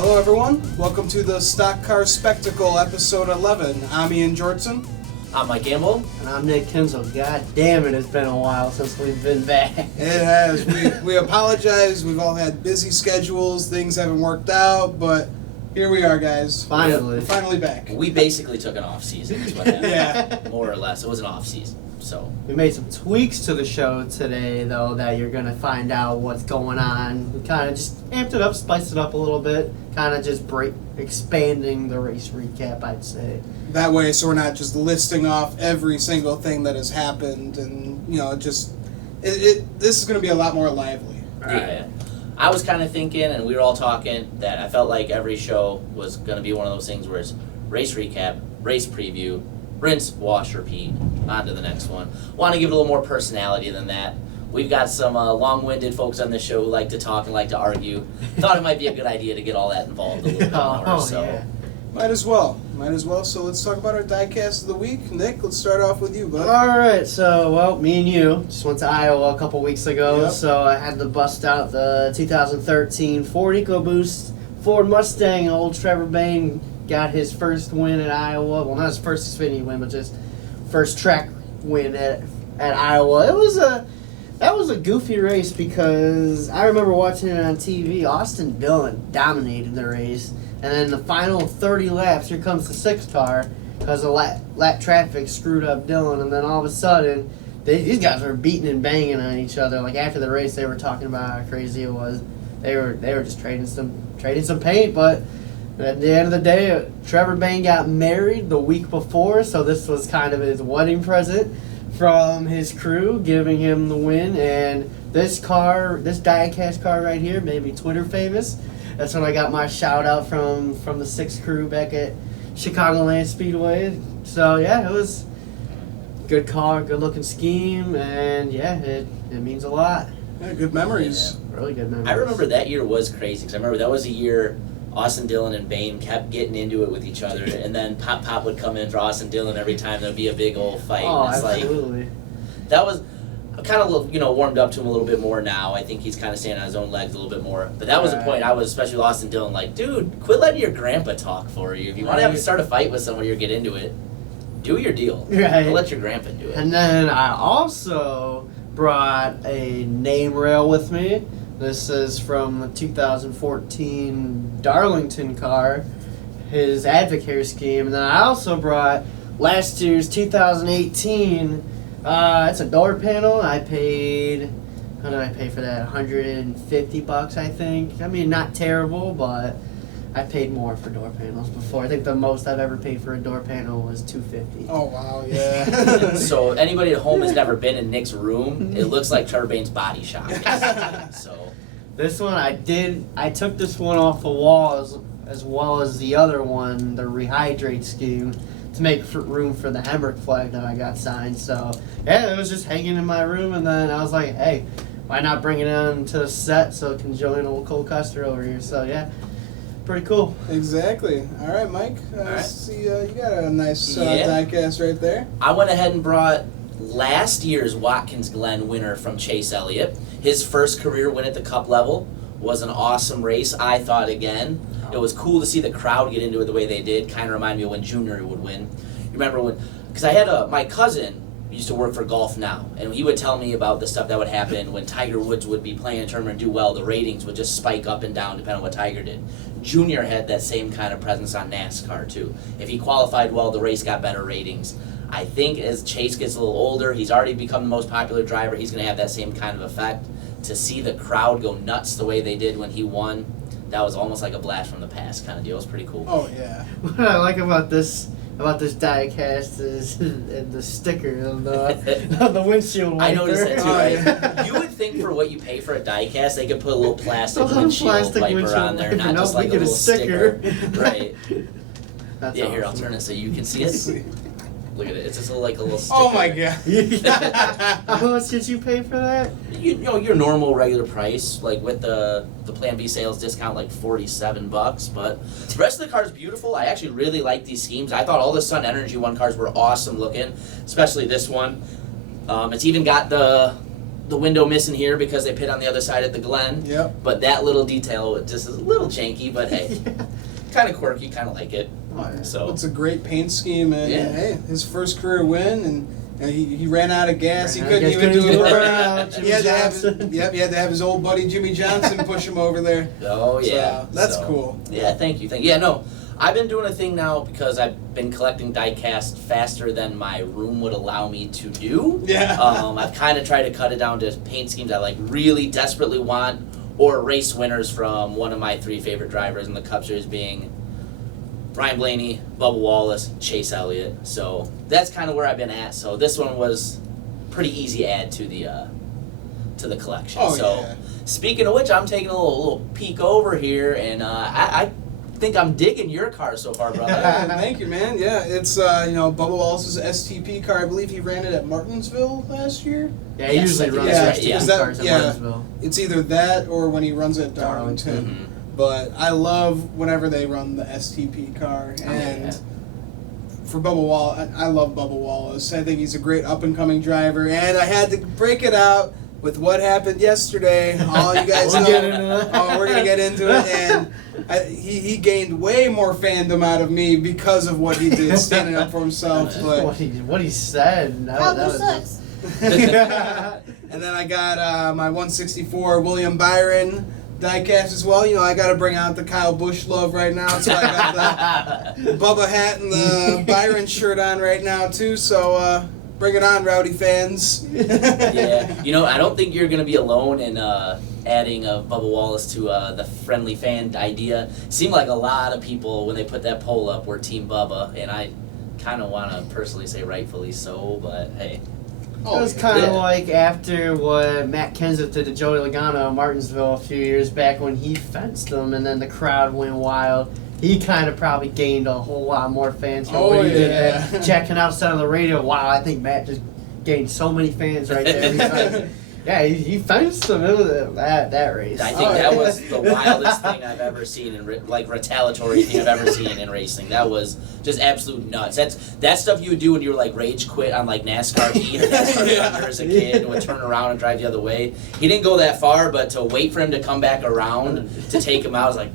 Hello everyone, welcome to the Stock Car Spectacle episode 11. I'm Ian Jortson. I'm Mike Gamble. And I'm Nick Kinsel. God damn it, it's been a while since we've been back. It has. We apologize, we've all had busy schedules, things haven't worked out, but here we are, guys. Finally. We're finally back. We basically took an off season, is what happened. Yeah. More or less. It was an off season. So We made some tweaks to the show today, though, that you're going to find out what's going on. We kind of just amped it up, spiced it up a little bit, kind of just expanding the race recap, I'd say. That way, so we're not just listing off every single thing that has happened, and, this is going to be a lot more lively. yeah. I was kind of thinking, and we were all talking, that I felt like every show was going to be one of those things where it's race recap, race preview, rinse, wash, repeat, on to the next one. Want to give it a little more personality than that. We've got some long-winded folks on this show who like to talk and like to argue. Thought it might be a good idea to get all that involved a little bit more. So. Yeah. Might as well. So let's talk about our diecast of the week. Nick, let's start off with you, bud. Alright, so, me and you just went to Iowa a couple weeks ago, Yep. so I had to bust out the 2013 Ford EcoBoost Ford Mustang. Old Trevor Bayne got his first win at Iowa. Well, not his first Xfinity win, but just first track win at Iowa. That was a goofy race because I remember watching it on TV. Austin Dillon dominated the race. And then the final 30 laps, here comes the 6 car because the lap traffic screwed up Dillon. And then all of a sudden, these guys were beating and banging on each other. Like after the race, they were talking about how crazy it was. They were just trading some paint. But at the end of the day, Trevor Bayne got married the week before, so this was kind of his wedding present from his crew, giving him the win. And this diecast car right here made me Twitter famous. That's when I got my shout out from the 6 crew back at Chicagoland Speedway. So yeah, it was a good car, good looking scheme, and yeah, it means a lot. Yeah, good memories. Yeah, really good memories. I remember that year was crazy because I remember that was a year Austin Dillon and Bayne kept getting into it with each other, and then Pop would come in for Austin Dillon every time there'd be a big old fight. Oh, It's absolutely. Like, that was kind of warmed up to him a little bit more now. I think he's kind of standing on his own legs a little bit more. But that was the point I was, especially with Austin Dillon, like, dude, quit letting your grandpa talk for you. If you want to start a fight with someone or get into it, do your deal. Right. Don't let your grandpa do it. And then I also brought a name rail with me. This is from the 2014 Darlington car, his Advocare scheme. And then I also brought last year's 2018. It's a door panel. I paid, how did I pay for that? $150, I think. I mean, not terrible, but I paid more for door panels before. I think the most I've ever paid for a door panel was $250. Oh, wow, yeah. So anybody at home has never been in Nick's room, it looks like Trevor Bayne's body shop. So This one I took this one off the wall as well as the other one, the Rehydrate scheme, to make room for the Hemrick flag that I got signed. So yeah, it was just hanging in my room, and then I was like, hey, why not bring it on to the set so it can join old Cole Custer over here? So yeah, pretty cool. Exactly. All right, Mike. All right. See, you got a nice Yeah. diecast right there. I went ahead and brought last year's Watkins Glen winner from Chase Elliott. His first career win at the Cup level was an awesome race, I thought, again. It was cool to see the crowd get into it the way they did. Kind of reminded me of when Junior would win. You remember when, because I had my cousin used to work for Golf Now, and he would tell me about the stuff that would happen when Tiger Woods would be playing a tournament and do well. The ratings would just spike up and down depending on what Tiger did. Junior had that same kind of presence on NASCAR too. If he qualified well, the race got better ratings. I think as Chase gets a little older, he's already become the most popular driver. He's going to have that same kind of effect. To see the crowd go nuts the way they did when he won, that was almost like a blast from the past kind of deal. It was pretty cool. Oh, yeah. What I like about this diecast is the sticker on the windshield wiper. I noticed that too. Oh, Right? yeah. You would think for what you pay for a diecast, they could put a little plastic A little windshield plastic wiper windshield on there, wiper. not No, just we like a get a little sticker. sticker. Right. That's Yeah, here, I'll awesome. turn it so you can see it. See. Look at it. It's just like a little sticker. Oh, my God. How much did you pay for that? You know your normal regular price, like with the Plan B sales discount, like $47. But the rest of the car is beautiful. I actually really like these schemes. I thought all the Sun Energy One cars were awesome looking, especially this one. It's even got the the window missing here because they pit on the other side at the Glen. Yep. But that little detail just is a little janky, but hey, kind of quirky, kind of like it. So It's a great paint scheme, and Yeah. hey, his first career win, and he ran out of gas. He Ran out couldn't of even gas, do couldn't it. do it. Right. Jimmy He had to have Johnson. he had to have his old buddy Jimmy Johnson push him over there. oh yeah, So, that's cool. Yeah, thank you. Yeah, no, I've been doing a thing now because I've been collecting diecast faster than my room would allow me to do. Yeah. I've kind of tried to cut it down to paint schemes I like really desperately want, or race winners from one of my 3 favorite drivers in the Cup Series being Ryan Blaney, Bubba Wallace, Chase Elliott. So that's kind of where I've been at. So this one was pretty easy add to the collection. Oh, so yeah. speaking of which, I'm taking a little peek over here, and I think I'm digging your car so far, brother. Thank you, man. Yeah, it's Bubba Wallace's STP car. I believe he ran it at Martinsville last year. Yeah, he Yes, usually I think runs that's right, STP yeah. cars at Yeah. Martinsville. It's either that or when he runs at Darlington. Mhm. But I love whenever they run the STP car, and yeah. for Bubba Wallace, I love Bubba Wallace. I think he's a great up and coming driver, and I had to break it out with what happened yesterday. All you guys We'll know. get into that. Oh, we're gonna get into it, and he gained way more fandom out of me because of what he did, standing up for himself. But What he said. That was sucks. and then I got my 164 William Byron diecast as well. I got to bring out the Kyle Busch love right now, so I got the Bubba hat and the Byron shirt on right now too. So bring it on, Rowdy fans. Yeah, I don't think you're going to be alone in adding Bubba Wallace to the friendly fan idea. Seemed like a lot of people, when they put that poll up, were Team Bubba, and I kind of want to personally say rightfully so, but hey. It was yeah. kind of Yeah. like after what Matt Kenseth did to Joey Logano in Martinsville a few years back when he fenced them, and then the crowd went wild. He kind of probably gained a whole lot more fans from what he did yeah. there. Checking outside of the radio, wow, I think Matt just gained so many fans right there. He's like, yeah, he fenced them. It was that race. I think Oh, that yeah. was the wildest thing I've ever seen in retaliatory thing I've ever seen in racing. That was just absolute nuts. That stuff you would do when you were like rage quit on like NASCAR Heat or NASCAR Yeah. Thunder as a kid and would turn around and drive the other way. He didn't go that far, but to wait for him to come back around to take him out, I was like,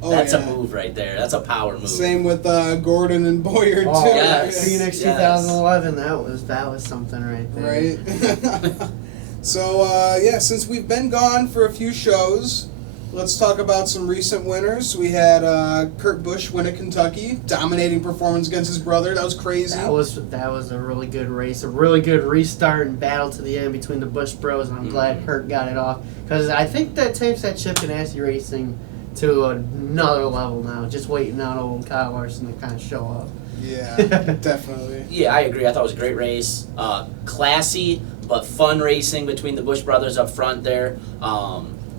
Oh, that's yeah. a move right there. That's a power move. Same with Gordon and Boyer too. Oh, Yes. Phoenix Yes. 2011, that was something right there. Right. So since we've been gone for a few shows, let's talk about some recent winners. We had Kurt Busch win at Kentucky, dominating performance against his brother. That was crazy. That was a really good race, a really good restart and battle to the end between the Busch Bros, and I'm glad Kurt got it off because I think that takes that Chip Ganassi racing to another level now. Just waiting on old Kyle Larson to kind of show up. Yeah, definitely. Yeah, I agree. I thought it was a great race. Classy, but fun racing between the Busch brothers up front there.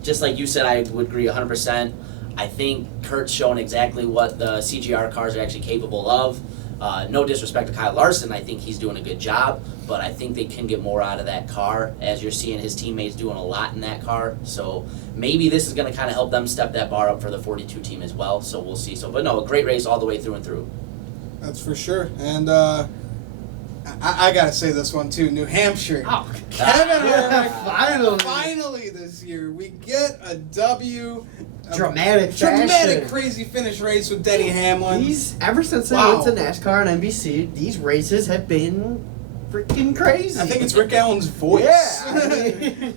Just like you said, I would agree 100%. I think Kurt's shown exactly what the CGR cars are actually capable of. No disrespect to Kyle Larson, I think he's doing a good job, but I think they can get more out of that car, as you're seeing his teammates doing a lot in that car. So maybe this is going to kind of help them step that bar up for the 42 team as well. So we'll see. But no, a great race all the way through and through. That's for sure. And I gotta say this one too. New Hampshire. Oh, Kevin finally. Finally this year we get a W. A Dramatic dramatic, fashion. crazy finish race with Denny Hamlin. Ever since I went to NASCAR and NBC, these races have been freaking crazy. I think it's Rick Allen's voice. Yeah. I mean,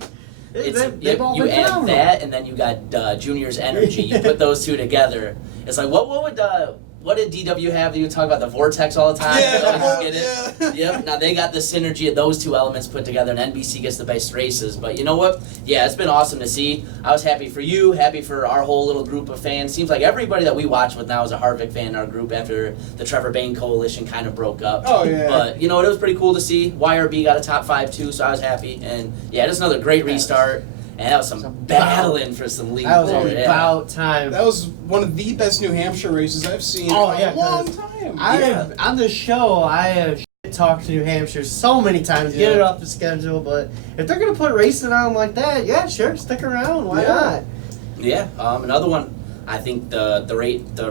they've all You been add phenomenal. that, and then you got Junior's energy. You put those two together. It's like what did DW have? You talk about the vortex all the time. Yeah, You always yeah. get it. Yep. Now they got the synergy of those two elements put together, and NBC gets the best races. But you know what? Yeah, it's been awesome to see. I was happy for you, happy for our whole little group of fans. Seems like everybody that we watch with now is a Harvick fan in our group after the Trevor Bayne coalition kind of broke up. Oh, yeah. But you know it was pretty cool to see. YRB got a top 5 too, so I was happy. And yeah, just another great restart. And that was some battling for some lead. That was glory, yeah. about time. That was one of the best New Hampshire races I've seen Oh, in yeah, a long 'cause time. On the show, I have talked to New Hampshire so many times, get Yeah. it off the schedule, but if they're going to put racing on like that, yeah, sure, stick around. Why Yeah. not? Yeah, another one. I think the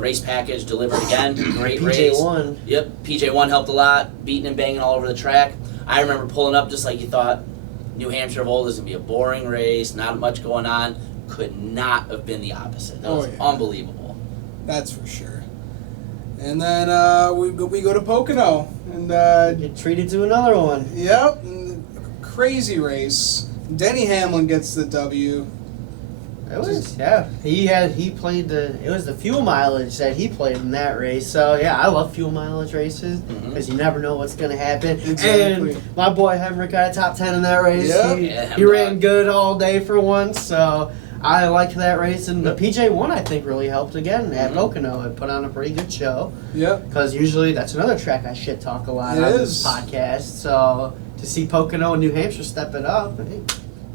race package delivered again. Great race. PJ1. Yep, PJ1 helped a lot, beating and banging all over the track. I remember pulling up just like you thought, New Hampshire of old is going to be a boring race, not much going on. Could not have been the opposite. That was unbelievable. That's for sure. And then we go to Pocono and Get treated to another one. Yep, crazy race. Denny Hamlin gets the W. It was, yeah. He played it was the fuel mileage that he played in that race. So, yeah, I love fuel mileage races because you never know what's going to happen. Exactly. And my boy Hemrick got a top 10 in that race. Yep. He ran good all day for once, so I liked that race. And the PJ1, I think, really helped again at Pocono. It put on a pretty good show. Yep. Because usually that's another track I shit talk a lot It on is. this podcast. So, to see Pocono and New Hampshire step it up, hey,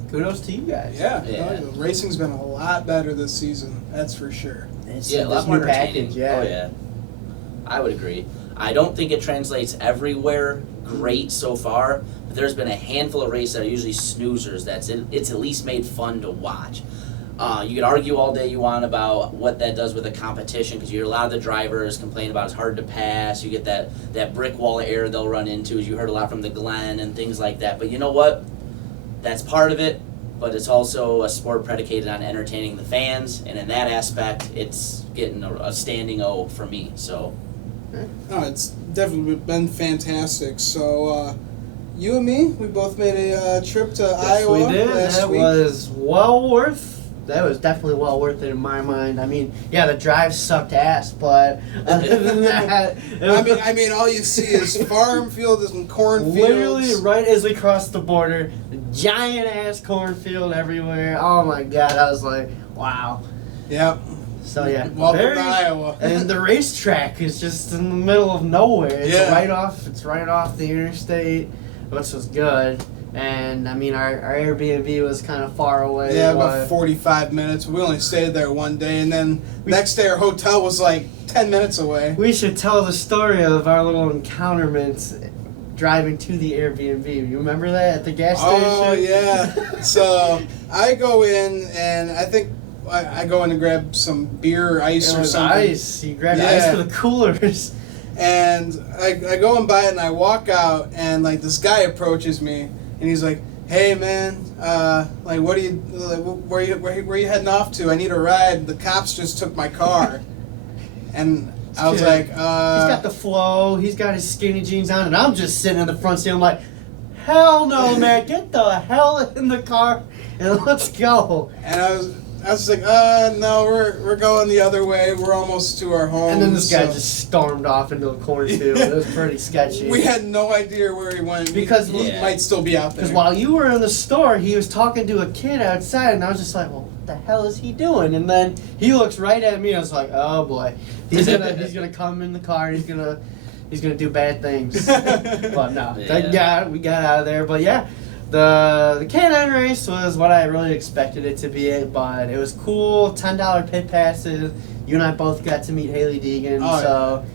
kudos to you guys. Yeah. Yeah. The racing's been a lot better this season. That's for sure. It's Yeah, a this lot more new entertaining. package, yeah. Oh, yeah. I would agree. I don't think it translates everywhere great so far, but there's been a handful of races that are usually snoozers it's at least made fun to watch. You can argue all day you want about what that does with the competition because you hear a lot of the drivers complain about it's hard to pass. You get that brick wall of air they'll run into, as you heard a lot from the Glen and things like that. But you know what? That's part of it, but it's also a sport predicated on entertaining the fans, and in that aspect, it's getting a standing O for me. So, No, it's definitely been fantastic. So, you and me, we both made a trip to Iowa we did. last That week. was that was definitely well worth it in my mind. I mean, yeah, the drive sucked ass, but other than that, I mean, all you see is farm fields and cornfields. literally right as we crossed the border, giant ass cornfield everywhere. Oh my god, I was like, wow. Yep. So yeah, Welcome to Iowa. And the racetrack is just in the middle of nowhere. It's Yeah. right off the interstate, which was good. And I mean, our Airbnb was kind of far away. Yeah, but about 45 minutes. We only stayed there one day, and then next day our hotel was like 10 minutes away. we should tell the story of our little encounterments driving to the Airbnb. You remember that at the gas station? Oh, yeah. So I go in, and I think I go in to grab some beer or ice It or was something. ice. You grabbed Yeah. ice for the coolers. And I go and buy it, and I walk out, and like this guy approaches me, and he's like, "Hey man, like what are you, like, where you heading off to? I need a ride. The cops just took my car." And I was like, He's got the flow. He's got his skinny jeans on, and I'm just sitting in the front seat. I'm like, hell no, man! Get the hell in the car and let's go. and I was just like, no, we're going the other way. We're almost to our home. And then this guy so just stormed off into the cornfield. It was pretty sketchy. we had no idea where he went. Because he Yeah. might still be out there. Because while you were in the store, he was talking to a kid outside, and I was just like, well, what the hell is he doing? And then he looks right at me, and I was like, oh boy, he's gonna come in the car, and he's gonna do bad things. But no, we got out of there. But yeah, the K9 race was what I really expected it to be, but it was cool. $10 pit passes. You and I both got to meet Haley Deegan, Oh, so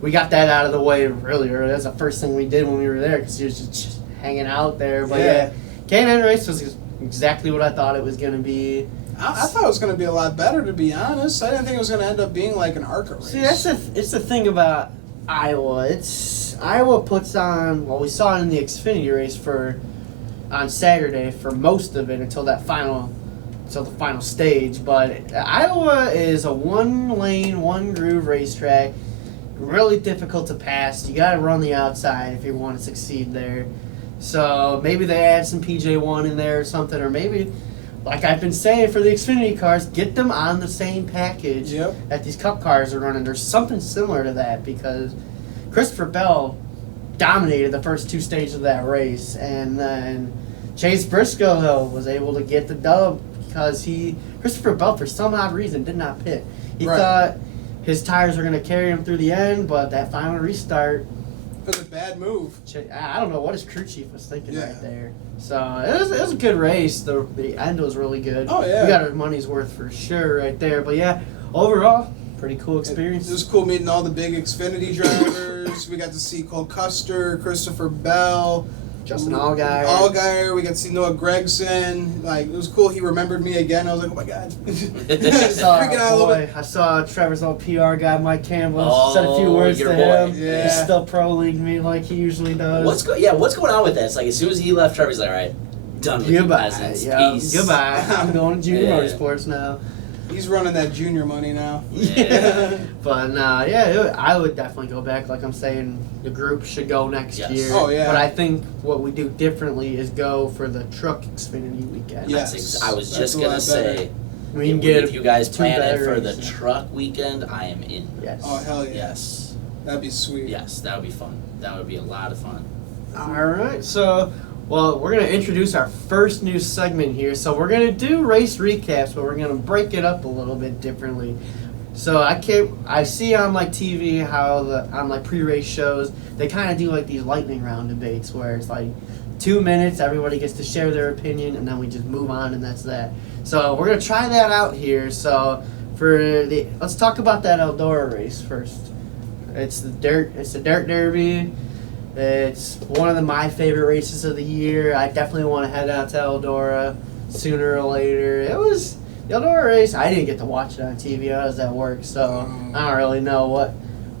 we got that out of the way really early. That's the first thing we did when we were there because he was just hanging out there. But yeah, K9 race was exactly what I thought it was going to be. I thought it was going to be a lot better, to be honest. I didn't think it was going to end up being like an ARCA race. See, it's the thing about Iowa. Iowa puts on, well, we saw it in the Xfinity race on Saturday for most of it until the final stage. But Iowa is a one-lane, one-groove racetrack. Really difficult to pass. You got to run the outside if you want to succeed there. So maybe they add some PJ1 in there or something, or maybe, like I've been saying for the Xfinity cars, get them on the same package that these Cup cars are running. There's something similar to that because Christopher Bell dominated the first two stages of that race, and then Chase Briscoe though was able to get the dub because Christopher Bell for some odd reason did not pit. He thought his tires were going to carry him through the end, but that final restart, It was a bad move. I don't know what his crew chief was thinking right there. So it was a good race. The end was really good. Oh, yeah. We got our money's worth for sure right there. But yeah, overall, pretty cool experience. It was cool meeting all the big Xfinity drivers. We got to see Cole Custer, Christopher Bell, Justin Allgaier. We got to see Noah Gregson. Like, it was cool. He remembered me again. I was like, oh my god. Freaking out a little bit. I saw Trevor's old PR guy, Mike Campbell. Oh, said a few words to your him. boy. Yeah. He still pro leagued me like he usually does. What's going on with that? It's like as soon as he left, Trevor's like, all right, Done with you Goodbye. peasants. Yeah, Peace. goodbye. I'm going to Junior Yeah. Motorsports now. He's running that junior money now. Yeah. But no, yeah, I would definitely go back. Like I'm saying, the group should go next Yes. year. Oh, yeah. But I think what we do differently is go for the truck Xfinity weekend. Yes. I was That's just a gonna lot say, better. We can if you guys 2 plan it better for the races. truck weekend, I am in. Yes. Oh, hell yeah. Yes. That'd be sweet. Yes, that would be fun. That would be a lot of fun. All right, so we're gonna introduce our first new segment here. So we're gonna do race recaps, but we're gonna break it up a little bit differently. So I see on like TV how on like pre-race shows they kind of do like these lightning round debates where it's like 2 minutes, everybody gets to share their opinion, and then we just move on, and that's that. So we're gonna try that out here. So let's talk about that Eldora race first. It's the dirt derby. It's one of my favorite races of the year. I definitely want to head out to Eldora sooner or later. It was the Eldora race. I didn't get to watch it on TV. I was at work, so I don't really know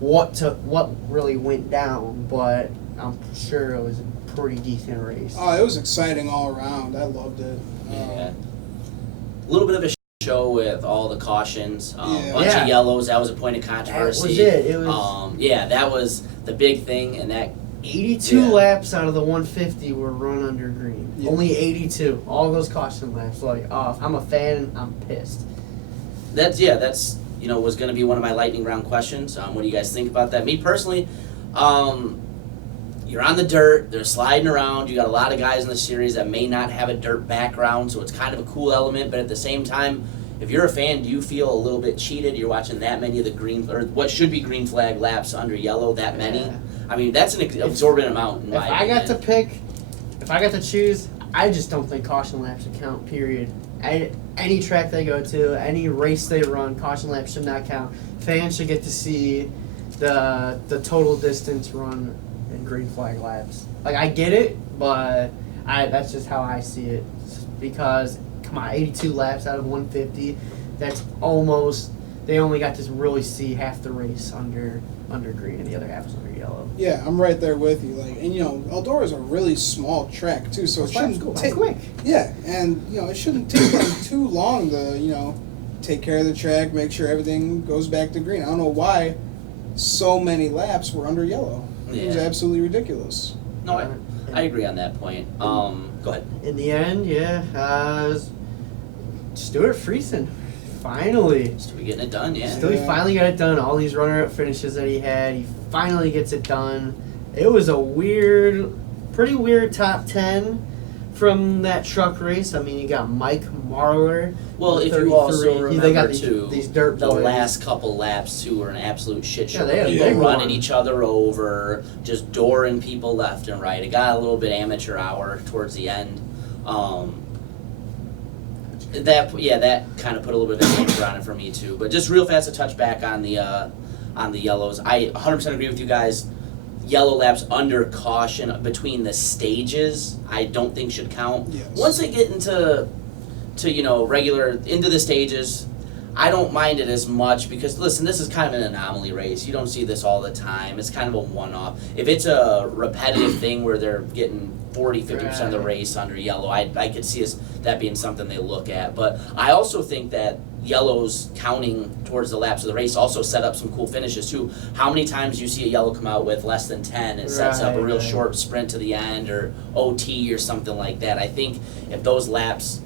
what really went down. But I'm sure it was a pretty decent race. Oh, it was exciting all around. I loved it. Yeah. A little bit of a show with all the cautions, Yeah. bunch Yeah. of yellows. That was a point of controversy. That was it. It was yeah, that was the big thing, and that 82 Yeah. laps out of the 150 were run under green. Yeah. Only 82. All those caution laps. Like, oh, if I'm a fan, I'm pissed. that's was going to be one of my lightning round questions. What do you guys think about that? Me personally, you're on the dirt, they're sliding around, you got a lot of guys in the series that may not have a dirt background, so it's kind of a cool element, but at the same time, if you're a fan, do you feel a little bit cheated? You're watching that many of the green, or what should be green flag laps under yellow, that many? Yeah. I mean, that's an absorbent amount in If my I got to opinion. pick, if I got to choose, I just don't think caution laps should count, period. Any track they go to, any race they run, caution laps should not count. Fans should get to see the total distance run in green flag laps. Like, I get it, but that's just how I see it. Because, come on, 82 laps out of 150, that's almost, they only got to really see half the race under green, and the other half was under yellow. Yeah, I'm right there with you. Like, and Eldora's a really small track too, so it shouldn't take quick. Yeah, and it shouldn't take them too long to take care of the track, make sure everything goes back to green. I don't know why so many laps were under yellow. It was Yeah. absolutely ridiculous. No, I agree on that point. Go ahead. In the end, Stuart Friesen, finally. So we getting it done, yeah. Still, he finally got it done. All these runner-up finishes that he had, he finally gets it done. It was a pretty weird top 10 from that truck race. I mean, you got Mike Marler. Well, if you 33. also They remember got too, these dirt the boys. last couple laps too were an absolute shit show. Yeah, they had a People big running one. each other over, just dooring people left and right. It got a little bit amateur hour towards the end. That kind of put a little bit of a danger on it for me too. But just real fast to touch back on the yellows. I 100% agree with you guys. Yellow laps under caution between the stages, I don't think should count. Yes. Once they get into regular into the stages, I don't mind it as much because listen, this is kind of an anomaly race. You don't see this all the time. It's kind of a one-off. If it's a repetitive thing where they're getting 40-50% of the Right. race under yellow, I could see that being something they look at. But I also think that yellows counting towards the laps of the race also set up some cool finishes too. How many times you see a yellow come out with less than 10, it sets up a real Right. short sprint to the end or OT or something like that. I think if those laps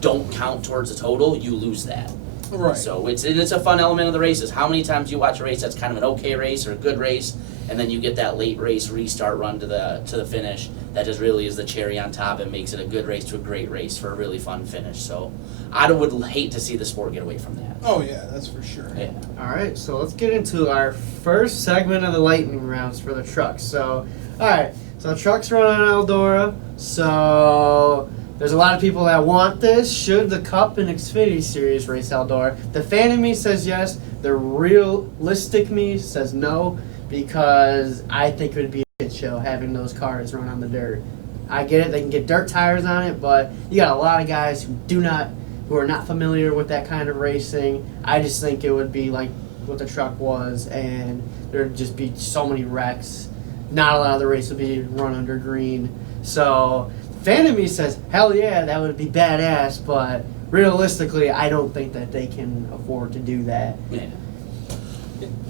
don't count towards the total, you lose that. Right. So it's a fun element of the races. How many times you watch a race that's kind of an okay race or a good race, and then you get that late race restart run to the finish that just really is the cherry on top and makes it a good race to a great race for a really fun finish. So I would hate to see the sport get away from that. Oh yeah, that's for sure. Yeah. All right, so let's get into our first segment of the lightning rounds for the trucks. So, all right, so the trucks run on Eldora. So there's a lot of people that want this. Should the Cup and Xfinity Series race Eldora? The fan in me says yes. The realistic me says no, because I think it would be a shit show having those cars run on the dirt. I get it; they can get dirt tires on it, but you got a lot of guys who are not familiar with that kind of racing. I just think it would be like what the truck was, and there'd just be so many wrecks. Not a lot of the race would be run under green. So fan of me says, hell yeah, that would be badass, but realistically, I don't think that they can afford to do that. Yeah.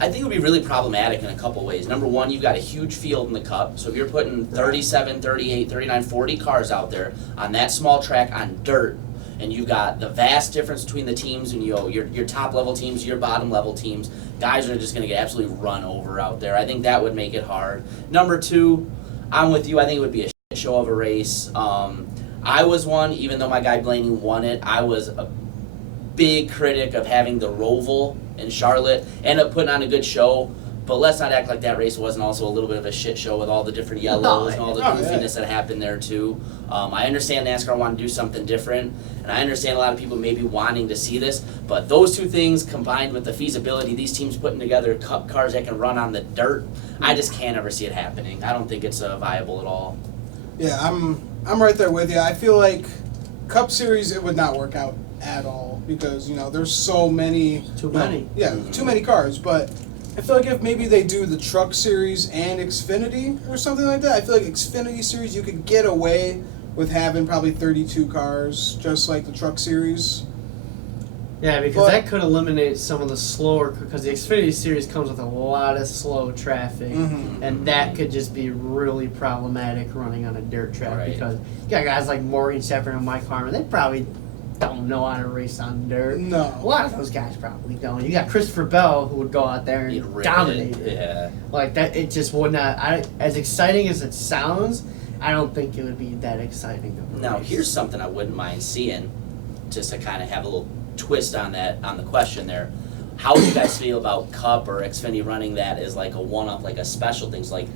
I think it would be really problematic in a couple ways. Number one, you've got a huge field in the Cup, so if you're putting 37, 38, 39, 40 cars out there on that small track on dirt, and you've got the vast difference between the teams and your top level teams, your bottom level teams, guys are just going to get absolutely run over out there. I think that would make it hard. Number two, I'm with you. I think it would be a shit show of a race. I was one, even though my guy Blaney won it, I was a big critic of having the Roval in Charlotte. Ended up putting on a good show, but let's not act like that race wasn't also a little bit of a shit show with all the different yellows and all the goofiness that happened there too. I understand NASCAR wanted to do something different, and I understand a lot of people maybe wanting to see this, but those two things combined with the feasibility, these teams putting together Cup cars that can run on the dirt, I just can't ever see it happening. I don't think it's viable at all. Yeah, I'm right there with you. I feel like Cup Series, it would not work out at all because, there's so many. Too many. Yeah, too many cars. But I feel like if maybe they do the Truck Series and Xfinity or something like that, I feel like Xfinity Series, you could get away with having probably 32 cars, just like the Truck Series. Yeah, because that could eliminate some of the slower, because the Xfinity Series comes with a lot of slow traffic, and that could just be really problematic running on a dirt track, because you got guys like Morgan Shepherd and Mike Harmon, they probably don't know how to race on dirt. No. A lot of those guys probably don't. You got Christopher Bell, who would go out there and dominate it. Yeah. Like, that, it just would not, as exciting as it sounds, I don't think it would be that exciting of a Now, race. here's something I wouldn't mind seeing, just to kind of have a little twist on the question there. How would you guys feel about Cup or Xfinity running that as like a one-up, like a special things, like,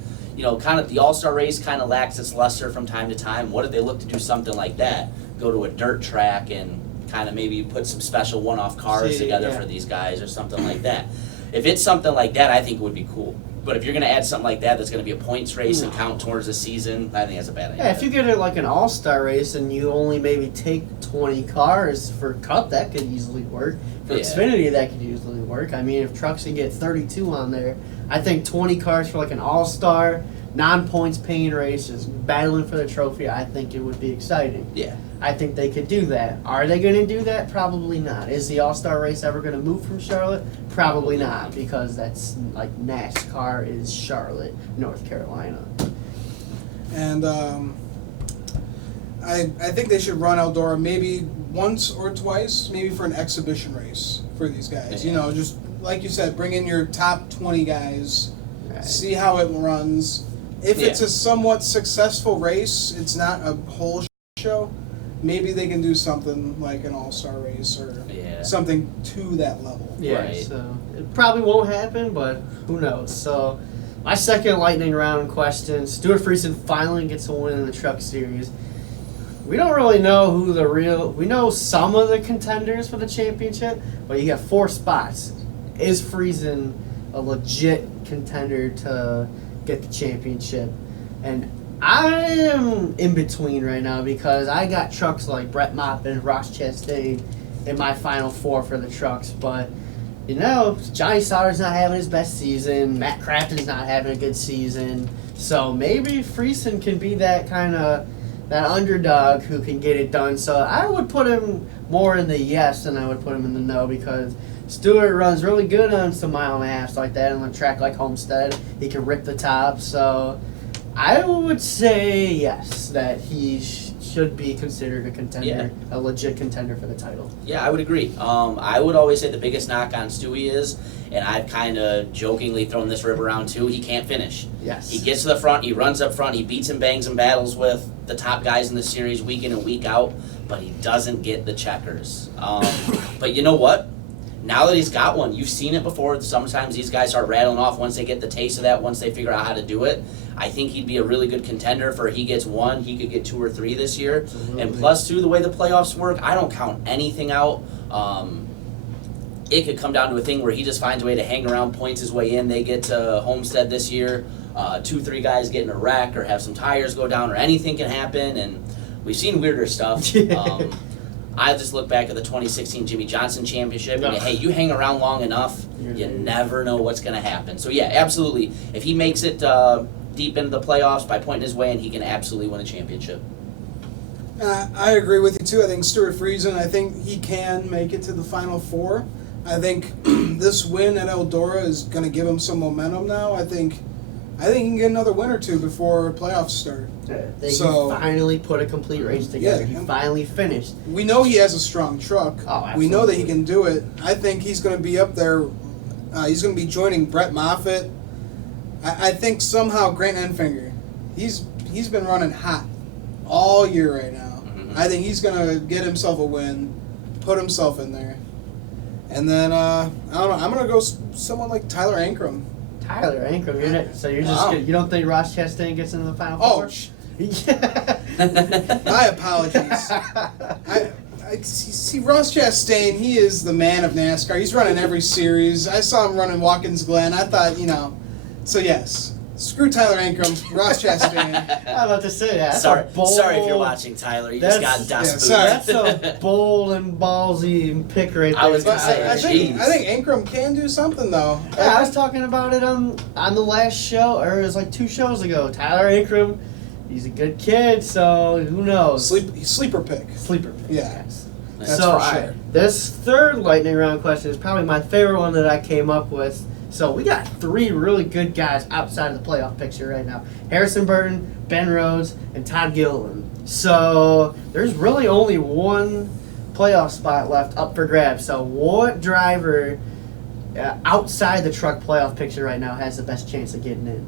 kind of the All-Star race kind of lacks its luster from time to time. What if they look to do something like that? Go to a dirt track and kind of maybe put some special one-off cars together for these guys or something like that. If it's something like that, I think it would be cool. But if you're going to add something like that that's going to be a points race and count towards the season, I think that's a bad idea. Yeah, if you get it like an all-star race and you only maybe take 20 cars for Cup, that could easily work. For Xfinity, that could easily work. I mean, if trucks can get 32 on there, I think 20 cars for like an all-star, non-points paying race, just battling for the trophy, I think it would be exciting. Yeah. I think they could do that. Are they going to do that? Probably not. Is the All-Star race ever going to move from Charlotte? Probably not, because that's like NASCAR is Charlotte, North Carolina. And I think they should run Eldora maybe once or twice, maybe for an exhibition race for these guys. Yeah. Just like you said, bring in your top 20 guys, Right. see how it runs. If it's a somewhat successful race, it's not a whole show. Maybe they can do something like an all-star race or something to that level. Yeah, Right. so it probably won't happen, but who knows. So my second lightning round question, Stuart Friesen finally gets a win in the Truck Series. We don't really know we know some of the contenders for the championship, but you got 4 spots. Is Friesen a legit contender to get the championship? And I am in between right now because I got trucks like Brett Moffitt and Ross Chastain in my final 4 for the trucks, but Johnny Sauter's not having his best season, Matt Crafton's not having a good season, so maybe Friesen can be that kind of that underdog who can get it done. So I would put him more in the yes than I would put him in the no, because Stewart runs really good on some 1.5 like that on a track like Homestead. He can rip the top, so I would say yes, that he should be considered a contender, a legit contender for the title. Yeah, I would agree. I would always say the biggest knock on Stewie is, and I've kind of jokingly thrown this rib around too, he can't finish. Yes. He gets to the front, he runs up front, he beats and bangs and battles with the top guys in the series week in and week out, but he doesn't get the checkers. But you know what? Now that he's got one, you've seen it before. Sometimes these guys start rattling off once they get the taste of that, once they figure out how to do it. I think he'd be a really good contender for he gets 1, he could get 2 or 3 this year. Absolutely. And plus, too, the way the playoffs work, I don't count anything out. It could come down to a thing where he just finds a way to hang around, points his way in. They get to Homestead this year, 2-3 guys get in a wreck or have some tires go down or anything can happen. And we've seen weirder stuff. I just look back at the 2016 Jimmy Johnson Championship, and hey, you hang around long enough, you never know what's going to happen. So yeah, absolutely. If he makes it deep into the playoffs by pointing his way in, he can absolutely win a championship. I agree with you too. I think Stuart Friesen, I think he can make it to the Final Four. I think this win at Eldora is going to give him some momentum now. I think he can get another win or two before playoffs start. He finally put a complete race together. Yeah, he finally finished. We know he has a strong truck. Oh, absolutely. We know that he can do it. I think he's going to be up there. He's going to be joining Brett Moffitt. I think somehow Grant Enfinger, he's been running hot all year right now. Mm-hmm. I think he's going to get himself a win, put himself in there. And then, I don't know, I'm going to go someone like Tyler Ankrum. Tyler Ankrum, so you're just Wow. you don't think Ross Chastain gets into the Final Four? My apologies. I see Ross Chastain, he is the man of NASCAR. He's running every series. I saw him running Watkins Glen. I thought, so yes. Screw Tyler Ankrum, Ross Chastain. I was about to say that. Sorry if you're watching, Tyler. You just got dust sorry. That's a bold and ballsy pick right there. I was gonna But say, I think Ankrum can do something though. Yeah, I was talking about it on the last show, or it was like 2 shows ago. Tyler Ankrum, he's a good kid, so who knows? Sleeper pick. Sleeper pick. Yeah. Yes. That's So, for sure. This third lightning round question is probably my favorite one that I came up with. So we got 3 really good guys outside of the playoff picture right now. Harrison Burton, Ben Rhodes, and Todd Gilliland. So there's really only one playoff spot left up for grabs. So what driver outside the truck playoff picture right now has the best chance of getting in?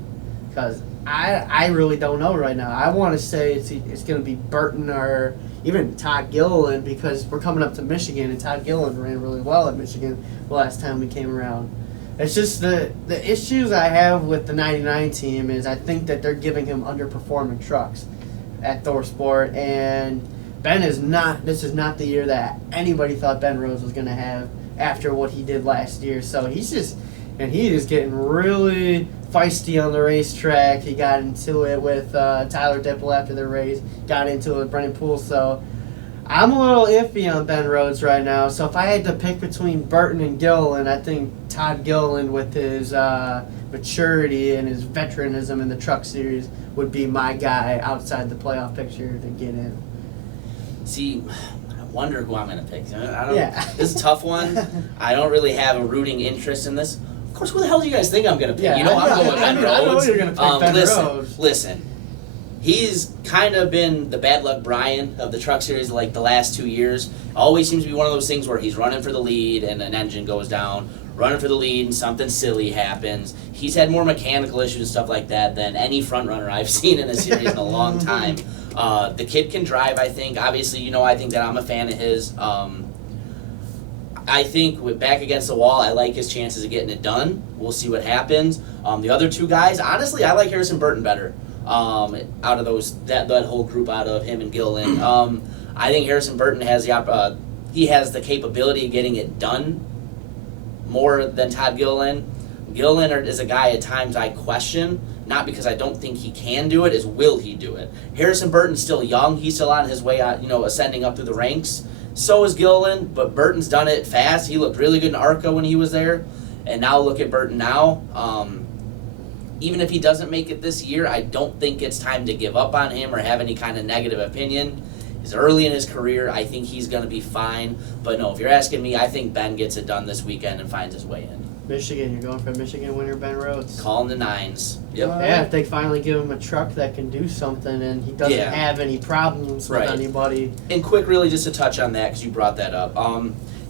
Because I really don't know right now. I want to say it's going to be Burton or even Todd Gilliland, because we're coming up to Michigan, and Todd Gilliland ran really well at Michigan the last time we came around. It's just the issues I have with the 99 team is I think that they're giving him underperforming trucks at Thorsport, and this is not the year that anybody thought Ben Rhodes was going to have after what he did last year. So he is getting really feisty on the racetrack. He got into it with Tyler Dipple after the race, got into it with Brennan Poole. So I'm a little iffy on Ben Rhodes right now. So if I had to pick between Burton and Gilliland, I think Todd Gilliland, with his maturity and his veteranism in the truck series, would be my guy outside the playoff picture to get in. See, I wonder who I'm going to pick. I don't. Yeah. This is a tough one. I don't really have a rooting interest in this. Of course, who the hell do you guys think I'm going to pick? Yeah, I'm going with Ben Rhodes. I know you're going to pick Ben Rhodes. Listen. He's kind of been the bad luck Brian of the truck series like the last 2 years. Always seems to be one of those things where he's running for the lead and an engine goes down, running for the lead and something silly happens. He's had more mechanical issues and stuff like that than any front runner I've seen in a series in a long time. The kid can drive, I think. Obviously, I think that I'm a fan of his. I think with back against the wall, I like his chances of getting it done. We'll see what happens. The other 2 guys, honestly, I like Harrison Burton better. Out of that whole group, out of him and Gilliland, I think Harrison Burton has the capability of getting it done more than Todd Gilliland. Gilliland is a guy at times I question, not because I don't think he can do it, is will he do it? Harrison Burton's still young; he's still on his way out, ascending up through the ranks. So is Gilliland, but Burton's done it fast. He looked really good in ARCA when he was there, and now look at Burton now. Even if he doesn't make it this year, I don't think it's time to give up on him or have any kind of negative opinion. He's early in his career. I think he's going to be fine. But no, if you're asking me, I think Ben gets it done this weekend and finds his way in. Michigan, you're going for Michigan winner Ben Rhodes. Calling the 9s. Yep. Yeah, if they finally give him a truck that can do something and he doesn't have any problems with anybody. And quick, really, just to touch on that, because you brought that up.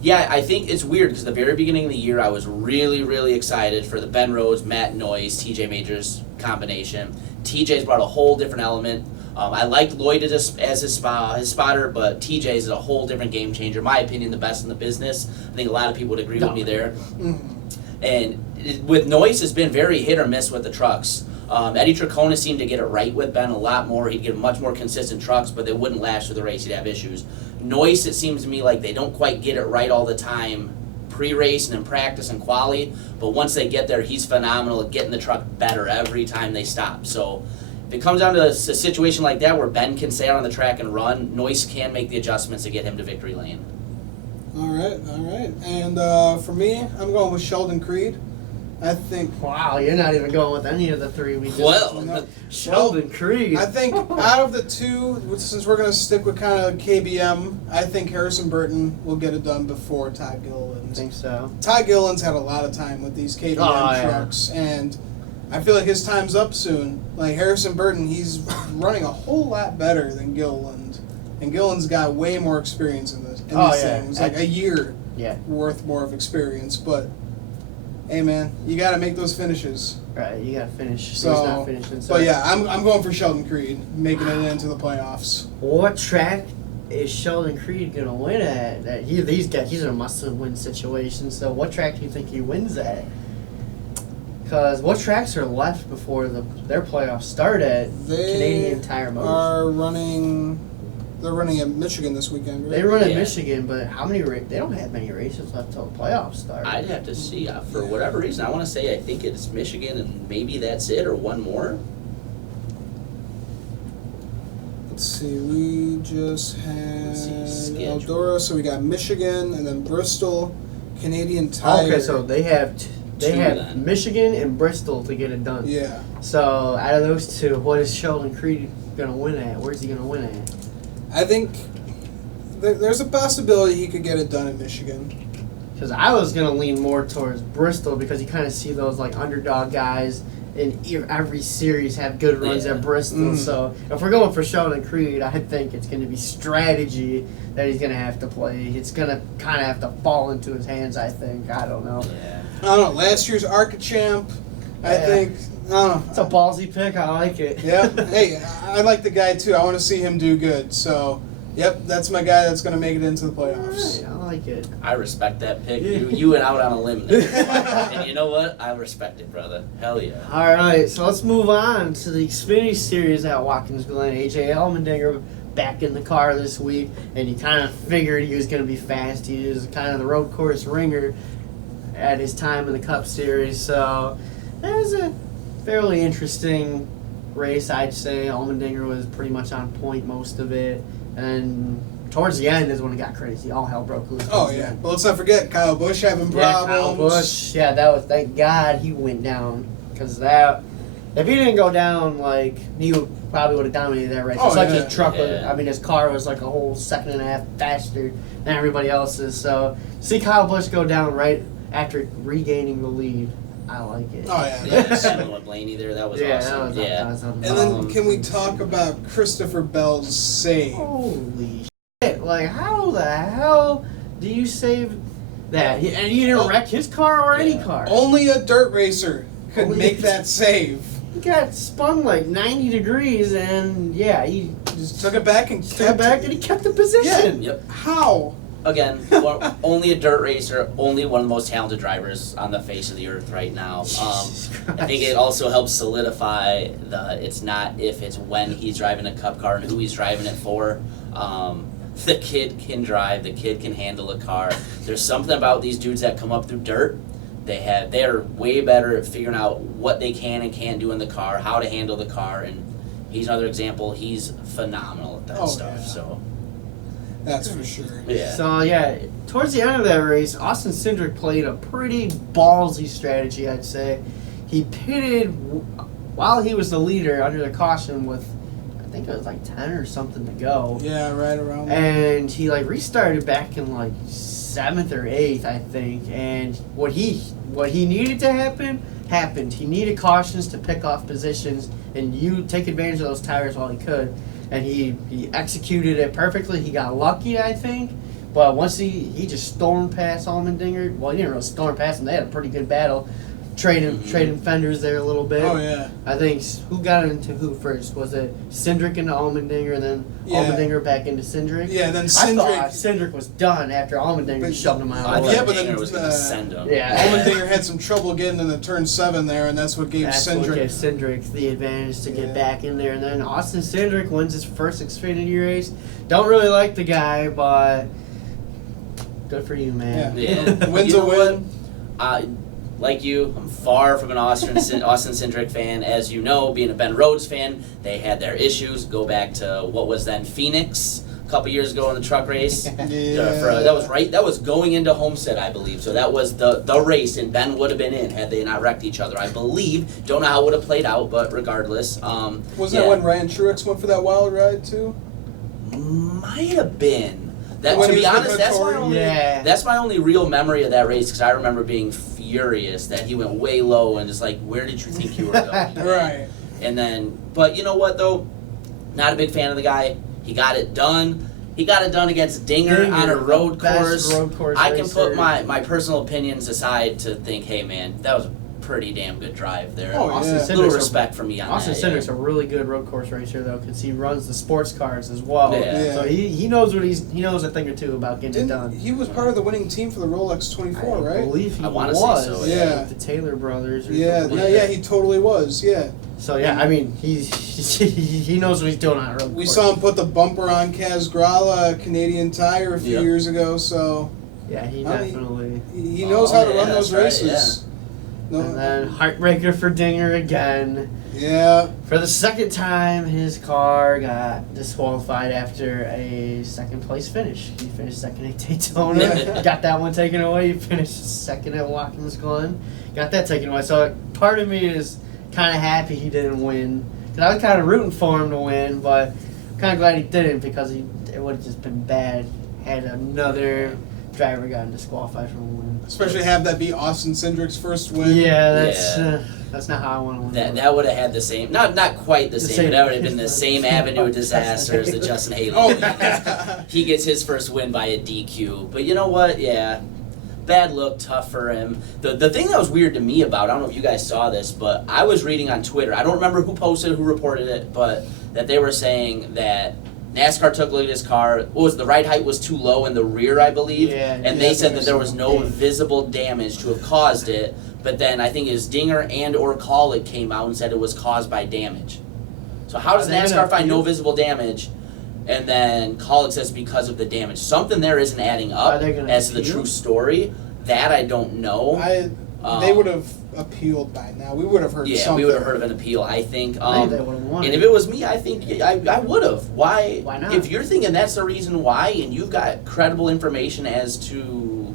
Yeah, I think it's weird because the very beginning of the year, I was really, really excited for the Ben Rhodes, Matt Noyes, TJ Majors combination. TJ's brought a whole different element. I liked Lloyd as his spotter, but TJ is a whole different game changer. In my opinion, the best in the business. I think a lot of people would agree with me there. Mm-hmm. And with Noyes, it's been very hit or miss with the trucks. Eddie Tricona seemed to get it right with Ben a lot more. He'd get much more consistent trucks, but they wouldn't last for the race. He'd have issues. Noyes, it seems to me like they don't quite get it right all the time pre-race and in practice and quali, but once they get there, he's phenomenal at getting the truck better every time they stop. So if it comes down to a situation like that where Ben can stay out on the track and run, Noyes can make the adjustments to get him to victory lane. All right. And for me, I'm going with Sheldon Creed. I think. Wow, you're not even going with any of the three we just. Well, No. Sheldon Creed. I think out of the two, since we're going to stick with kind of KBM, I think Harrison Burton will get it done before Todd I Gilliland. think so. Todd Gilliland's had a lot of time with these KBM trucks, and I feel like his time's up soon. Like Harrison Burton, he's running a whole lot better than Gilliland, and Gilliland's got way more experience in this. In these things, like a year worth more of experience. But hey, man, you got to make those finishes. Right, you gotta finish. So, He's not finishing. So. But yeah, I'm going for Sheldon Creed making it into the playoffs. What track is Sheldon Creed gonna win at? That these guys, he's in a must-win situation. So what track do you think he wins at? Because what tracks are left before their playoffs start at? They Canadian Tire Motors. are running. They're running at Michigan this weekend, right? They run at Yeah. Michigan, but how many? They don't have many races left till the playoffs start. I'd have to see. For whatever reason, I want to say I think it's Michigan, and maybe that's it, or one more. Let's see. We just Let's see, had schedule. Eldora, so we got Michigan and then Bristol, Canadian Tire. Okay, so they have Two have then. Michigan and Bristol to get it done. Yeah. So out of those two, what is Sheldon Creed gonna win at? Where's he gonna win at? I think there's a possibility he could get it done in Michigan. Because I was gonna lean more towards Bristol because you kind of see those like underdog guys in every series have good runs Yeah. at Bristol. So if we're going for Sheldon Creed, I think it's gonna be strategy that he's gonna have to play. It's gonna kind of have to fall into his hands. I think. I don't know. Yeah. I don't know. Last year's ARCA champ, I Yeah. think. I don't know. It's a ballsy pick. I like it. Yeah. Hey, I like the guy too. I want to see him do good. So, yep, that's my guy that's going to make it into the playoffs. Alright, I like it. I respect that pick. You went out on a limb there. And you know what? I respect it, brother. Hell yeah. All right, so let's move on to the Xfinity Series at Watkins Glen. AJ Allmendinger back in the car this week, and you kind of figured he was going to be fast. He is kind of the road course ringer at his time in the Cup Series, so it was a fairly interesting race, I'd say. Allmendinger was pretty much on point most of it, and towards the end is when it got crazy. All hell broke loose. Oh, towards the yeah. end. But let's not forget Kyle Busch having Yeah, problems. Kyle Busch. Yeah, that was, thank God he went down, because that, if he didn't go down, like, he probably would have dominated that race. Oh, It's like yeah. his truck was, Yeah. I mean, his car was like a whole second and a half faster than everybody else's. So, see Kyle Busch go down right after regaining the lead, I like it. Oh, yeah. Yeah, similar with Blaney there. That was Yeah, awesome. that was And then can we talk about Christopher Bell's save? Holy shit. Like, how the hell do you save that? And he didn't wreck his car or any Yeah. car. Only a dirt racer could Only- make that save. He got spun like 90 degrees, and yeah, he Just took it back and took it back and he kept the position. Yep. How? Again, only a dirt racer, only one of the most talented drivers on the face of the earth right now. Jesus I think it also helps solidify it's not if, it's when he's driving a cup car and who he's driving it for. The kid can drive, the kid can handle a car. There's something about these dudes that come up through dirt. They're way better at figuring out what they can and can't do in the car, how to handle the car, and he's another example. He's phenomenal at that Oh, stuff. yeah. So That's for sure. yeah. So yeah, towards the end of that race, Austin Cindric played a pretty ballsy strategy, I'd say. He pitted while he was the leader under the caution with, I think it was like 10 or something to go. Yeah, right around there. And he like restarted back in like 7th or 8th, I think. And what he needed to happen happened. He needed cautions to pick off positions and you take advantage of those tires while he could. And he executed it perfectly. He got lucky, I think. But once he just stormed past Allmendinger. Well, he didn't really storm past him. They had a pretty good battle. Trading fenders there a little bit. Oh, yeah. I think who got into who first? Was it Cindric into Allmendinger and then Yeah. Allmendinger back into Cindric? Yeah, then I thought Cindric. Cindric was done after Allmendinger But- shoved him out I of the thought way. Yeah, but then, Dinger was going to send him. Yeah. Allmendinger had some trouble getting into turn 7 there, and that's what gave That's what Cindric. gave Cindric the advantage to get Yeah. back in there. And then Austin Cindric wins his first Xfinity race. Don't really like the guy, but good for you, man. Yeah. Win's You a know win. what? Like you, I'm far from an Austin Cindric fan. As you know, being a Ben Rhodes fan, they had their issues. Go back to what was then Phoenix. a couple years ago in the truck race. Yeah. That was going into Homestead, I believe. So that was the race, and Ben would have been in had they not wrecked each other, I believe. Don't know how it would have played out, but regardless. Wasn't that when Ryan Truex went for that wild ride too? Might have been. That, When to he be was honest, the Yeah. that's my only real memory of that race, because I remember being furious that he went way low and just like, where did you think you were going? Right. And then, but you know what though? Not a big fan of the guy. He got it done. He got it done against Dinger on a road best course. road course I can racer. put my personal opinions aside to think, hey man, that was a pretty damn good drive there. Oh, Austin yeah. Cindric's Little a- respect from me on Austin that. Cindric's a really good road course racer though, because he runs the sports cars as well. Yeah. So he knows he knows a thing or two about getting it done. He was part of the winning team for the Rolex 24, I right? believe he I wanna was. say so, yeah. With the Taylor brothers. Or Yeah, something no, like yeah, that. he totally was. Yeah, So yeah, I mean he knows what he's doing on a road we course. saw him put the bumper on Kaz Grala, Canadian Tire, a few Yep. years ago. So Yeah, he I mean, definitely. he knows how to yeah, run those that's right, races. No, And then heartbreaker for Dinger again. yeah, For the second time, his car got disqualified after a second place finish. He finished second at Daytona, got that one taken away. He finished second at Watkins Glen, got that taken away. So part of me is kind of happy he didn't win, because I was kind of rooting for him to win, but kind of glad he didn't, because it would have just been bad had another driver gotten disqualified from a win. especially have that be Austin Cindric's first win. Yeah, Yeah. that's not how I want to win. That would have had the same, not quite the same, but that would have been the same avenue of disaster as the Justin Haley. Oh, He gets- He gets his first win by a DQ. But you know what? Yeah. Bad look, tough for him. The thing that was weird to me about, I don't know if you guys saw this, but I was reading on Twitter, I don't remember who posted it, who reported it, but that they were saying that NASCAR took a look at his car. What was the ride height was too low in the rear, I believe, Yeah, and they said that there was no visible damage to have caused it. But then I think his Dinger and or Collick came out and said it was caused by damage. So how does Are they gonna NASCAR find no appeal? visible damage, and then Collick says because of the damage? Something there isn't adding Are up they gonna as to the appeal? true story. That I don't know. They would have appealed by now. We would have heard Yeah, something. we would have heard of an appeal, I think. I think they would have won. And if it was me, I think I would have. Why? Why not? If you're thinking that's the reason why, and you've got credible information as to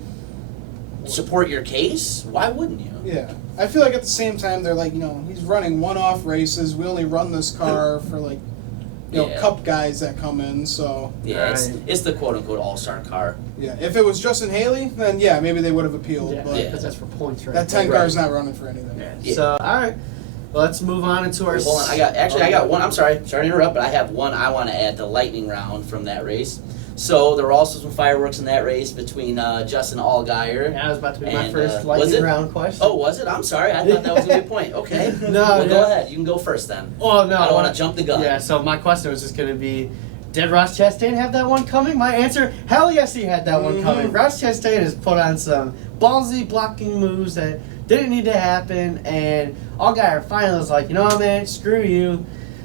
support your case, why wouldn't you? Yeah, I feel like at the same time they're like, he's running one-off races. We only run this car for like, Yeah. cup guys that come in. So Yeah, Right. it's the quote-unquote all-star car. yeah, if it was Justin Haley, then yeah, maybe they would have appealed. Yeah, But Yeah. because that's for points, right? that 10 Right. car's not running for anything. Yeah. So, all right. Well, let's move on into our. Hold on, I got one. I'm sorry to interrupt, but I have one I want to add to lightning round from that race. So there were also some fireworks in that race between Justin Allgaier. That was about to be my And, first was lightning it? round question. Oh, was it? I'm sorry. I thought that was gonna be a point. Okay. No, Well, go yeah. ahead. You can go first then. Oh no! I don't want to jump the gun. Yeah. So my question was just gonna be, did Ross Chastain have that one coming? My answer: hell yes, he had that one coming. Ross Chastain has put on some ballsy blocking moves that didn't need to happen, and Allgaier finally was like, you know what, man, screw you.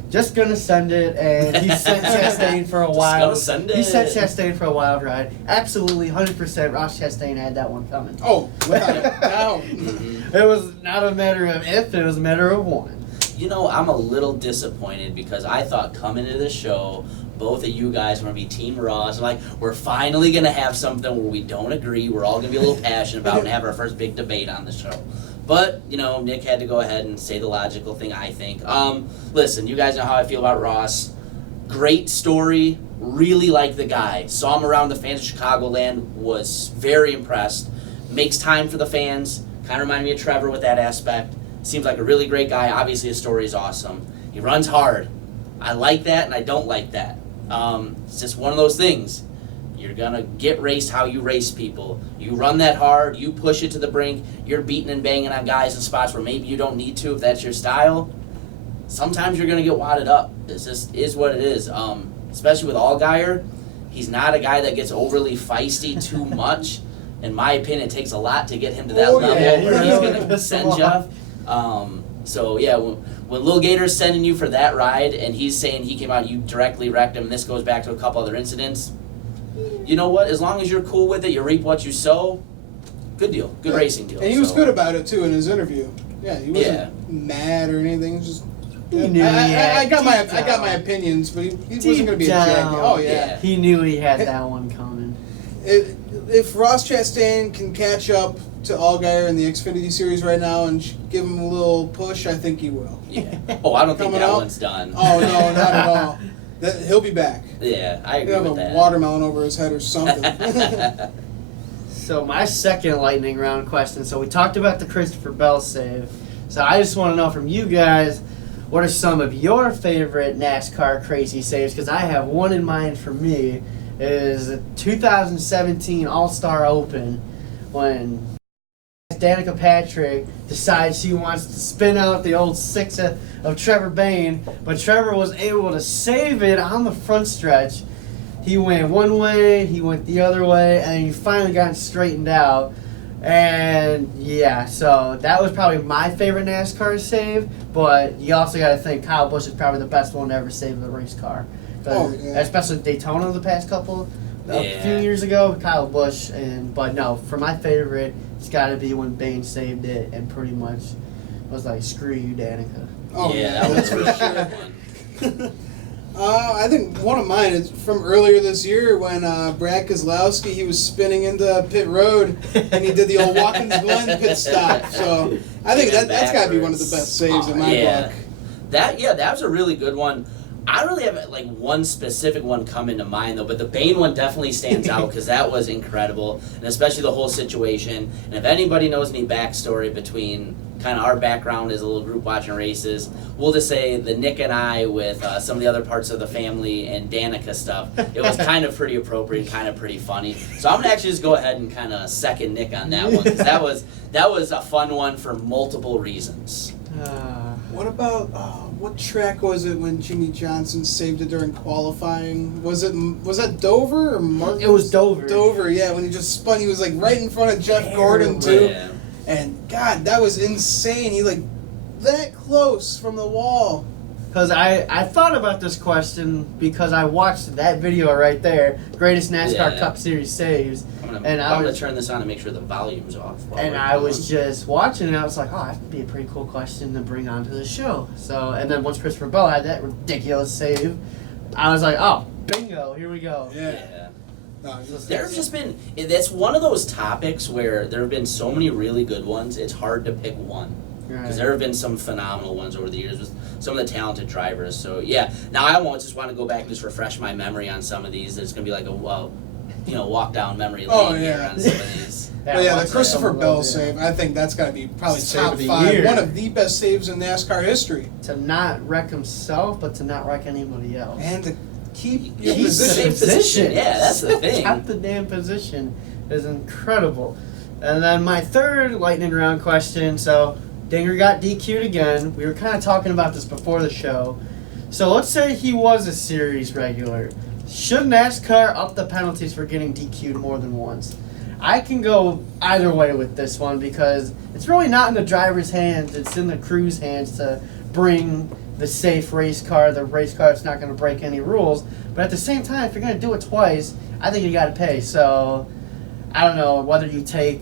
Just gonna send it, and he sent Chastain for a Just wild. gonna send He sent it. Chastain for a wild ride. Absolutely, 100%. Ross Chastain had that one coming. Oh, without a doubt. Mhm. It was not a matter of if; it was a matter of when. You know, I'm a little disappointed because I thought coming into this show, both of you guys were gonna be Team Ross. I'm like, we're finally gonna have something where we don't agree. We're all gonna be a little passionate about it and have our first big debate on the show. But, Nick had to go ahead and say the logical thing, I think. Listen, you guys know how I feel about Ross. Great story. Really like the guy. Saw him around the fans of Chicagoland. Was very impressed. Makes time for the fans. Kind of reminded me of Trevor with that aspect. Seems like a really great guy. Obviously, his story is awesome. He runs hard. I like that and I don't like that. It's just one of those things. You're going to get raced how you race people. You run that hard, you push it to the brink, you're beating and banging on guys in spots where maybe you don't need to if that's your style. Sometimes you're going to get wadded up. This just is what it is. Especially with Allgaier, he's not a guy that gets overly feisty too much. In my opinion, it takes a lot to get him to that level yeah, where he he's really going to pissed him send you. off. So yeah, when Lil Gator's sending you for that ride and he's saying he came out and you directly wrecked him, and this goes back to a couple other incidents, you know what? As long as you're cool with it, you reap what you sow, good deal. Good racing deal. And he was So, good about it too in his interview. Yeah, he wasn't mad or anything. Just He knew I got my down. opinions, but he Deep wasn't going to be a jack. down. Oh yeah. He knew he had that one coming. If Ross Chastain can catch up to Allgaier in the Xfinity Series right now and give him a little push, I think he will. Yeah. Oh, I don't think Coming that out? one's done. Oh no, not at all. He'll be back. Yeah, I He'll agree have with a that. watermelon over his head or something. So my second lightning round question. So we talked about the Christopher Bell save. So I just want to know from you guys, what are some of your favorite NASCAR crazy saves? Because I have one in mind for me. It is the 2017 All-Star Open when Danica Patrick decides she wants to spin out the old six of Trevor Bayne, but Trevor was able to save it on the front stretch. He went one way, he went the other way, and he finally got straightened out. And yeah, so that was probably my favorite NASCAR save, but you also got to think Kyle Busch is probably the best one to ever save the race car. Oh, yeah. Especially Daytona the past couple, a Yeah. few years ago, Kyle Busch. But no, for my favorite, it's got to be when Bayne saved it and pretty much was like, screw you, Danica. Oh yeah, that was that's for a sure. good one. I think one of mine is from earlier this year when Brad Keselowski, he was spinning into pit road and he did the old Watkins Glen pit stop. So I think that's got to be one of the best saves in my book. That was a really good one. I don't really have like one specific one come into mind though, but the Bane one definitely stands out because that was incredible, and especially the whole situation. And if anybody knows any backstory between kind of our background as a little group watching races, we'll just say the Nick and I with some of the other parts of the family and Danica stuff, it was kind of pretty appropriate, kind of pretty funny. So I'm gonna actually just go ahead and kind of second Nick on that one because that was a fun one for multiple reasons. What about what track was it when Jimmy Johnson saved it during qualifying? Was that Dover or Martin? It was Dover. Dover, yeah. When he just spun, he was like right in front of Jeff Gordon too. Yeah. And God, that was insane. He like that close from the wall. Because I thought about this question because I watched that video right there, greatest NASCAR Yeah. Cup Series saves. I'm And gonna turn this on and make sure the volume's off. And I was just watching and I was like, oh, that would be a pretty cool question to bring onto the show. So, and then once Christopher Bell had that ridiculous save, I was like, oh, bingo, here we go. Yeah. No, it was- There have just been, that's one of those topics where there have been so many really good ones, it's hard to pick one. Because Right. there have been some phenomenal ones over the years with some of the talented drivers. So, yeah. Now, I won't just want to go back and just refresh my memory on some of these. There's going to be like a, walk down memory lane Oh, here yeah. on some of these. But yeah, the was Christopher a- Bell save, I think that's got to be probably Save top of the 5. year. One of the best saves in NASCAR history. To not wreck himself, but to not wreck anybody else. And to keep your Keep position. the position. Yeah, that's the thing. Kept the damn position is incredible. And then my third lightning round question. So Dinger got DQ'd again. We were kind of talking about this before the show. So let's say he was a series regular. Should NASCAR up the penalties for getting DQ'd more than once? I can go either way with this one because it's really not in the driver's hands. It's in the crew's hands to bring the safe race car, the race car that's not going to break any rules. But at the same time, if you're going to do it twice, I think you got to pay. So I don't know whether you take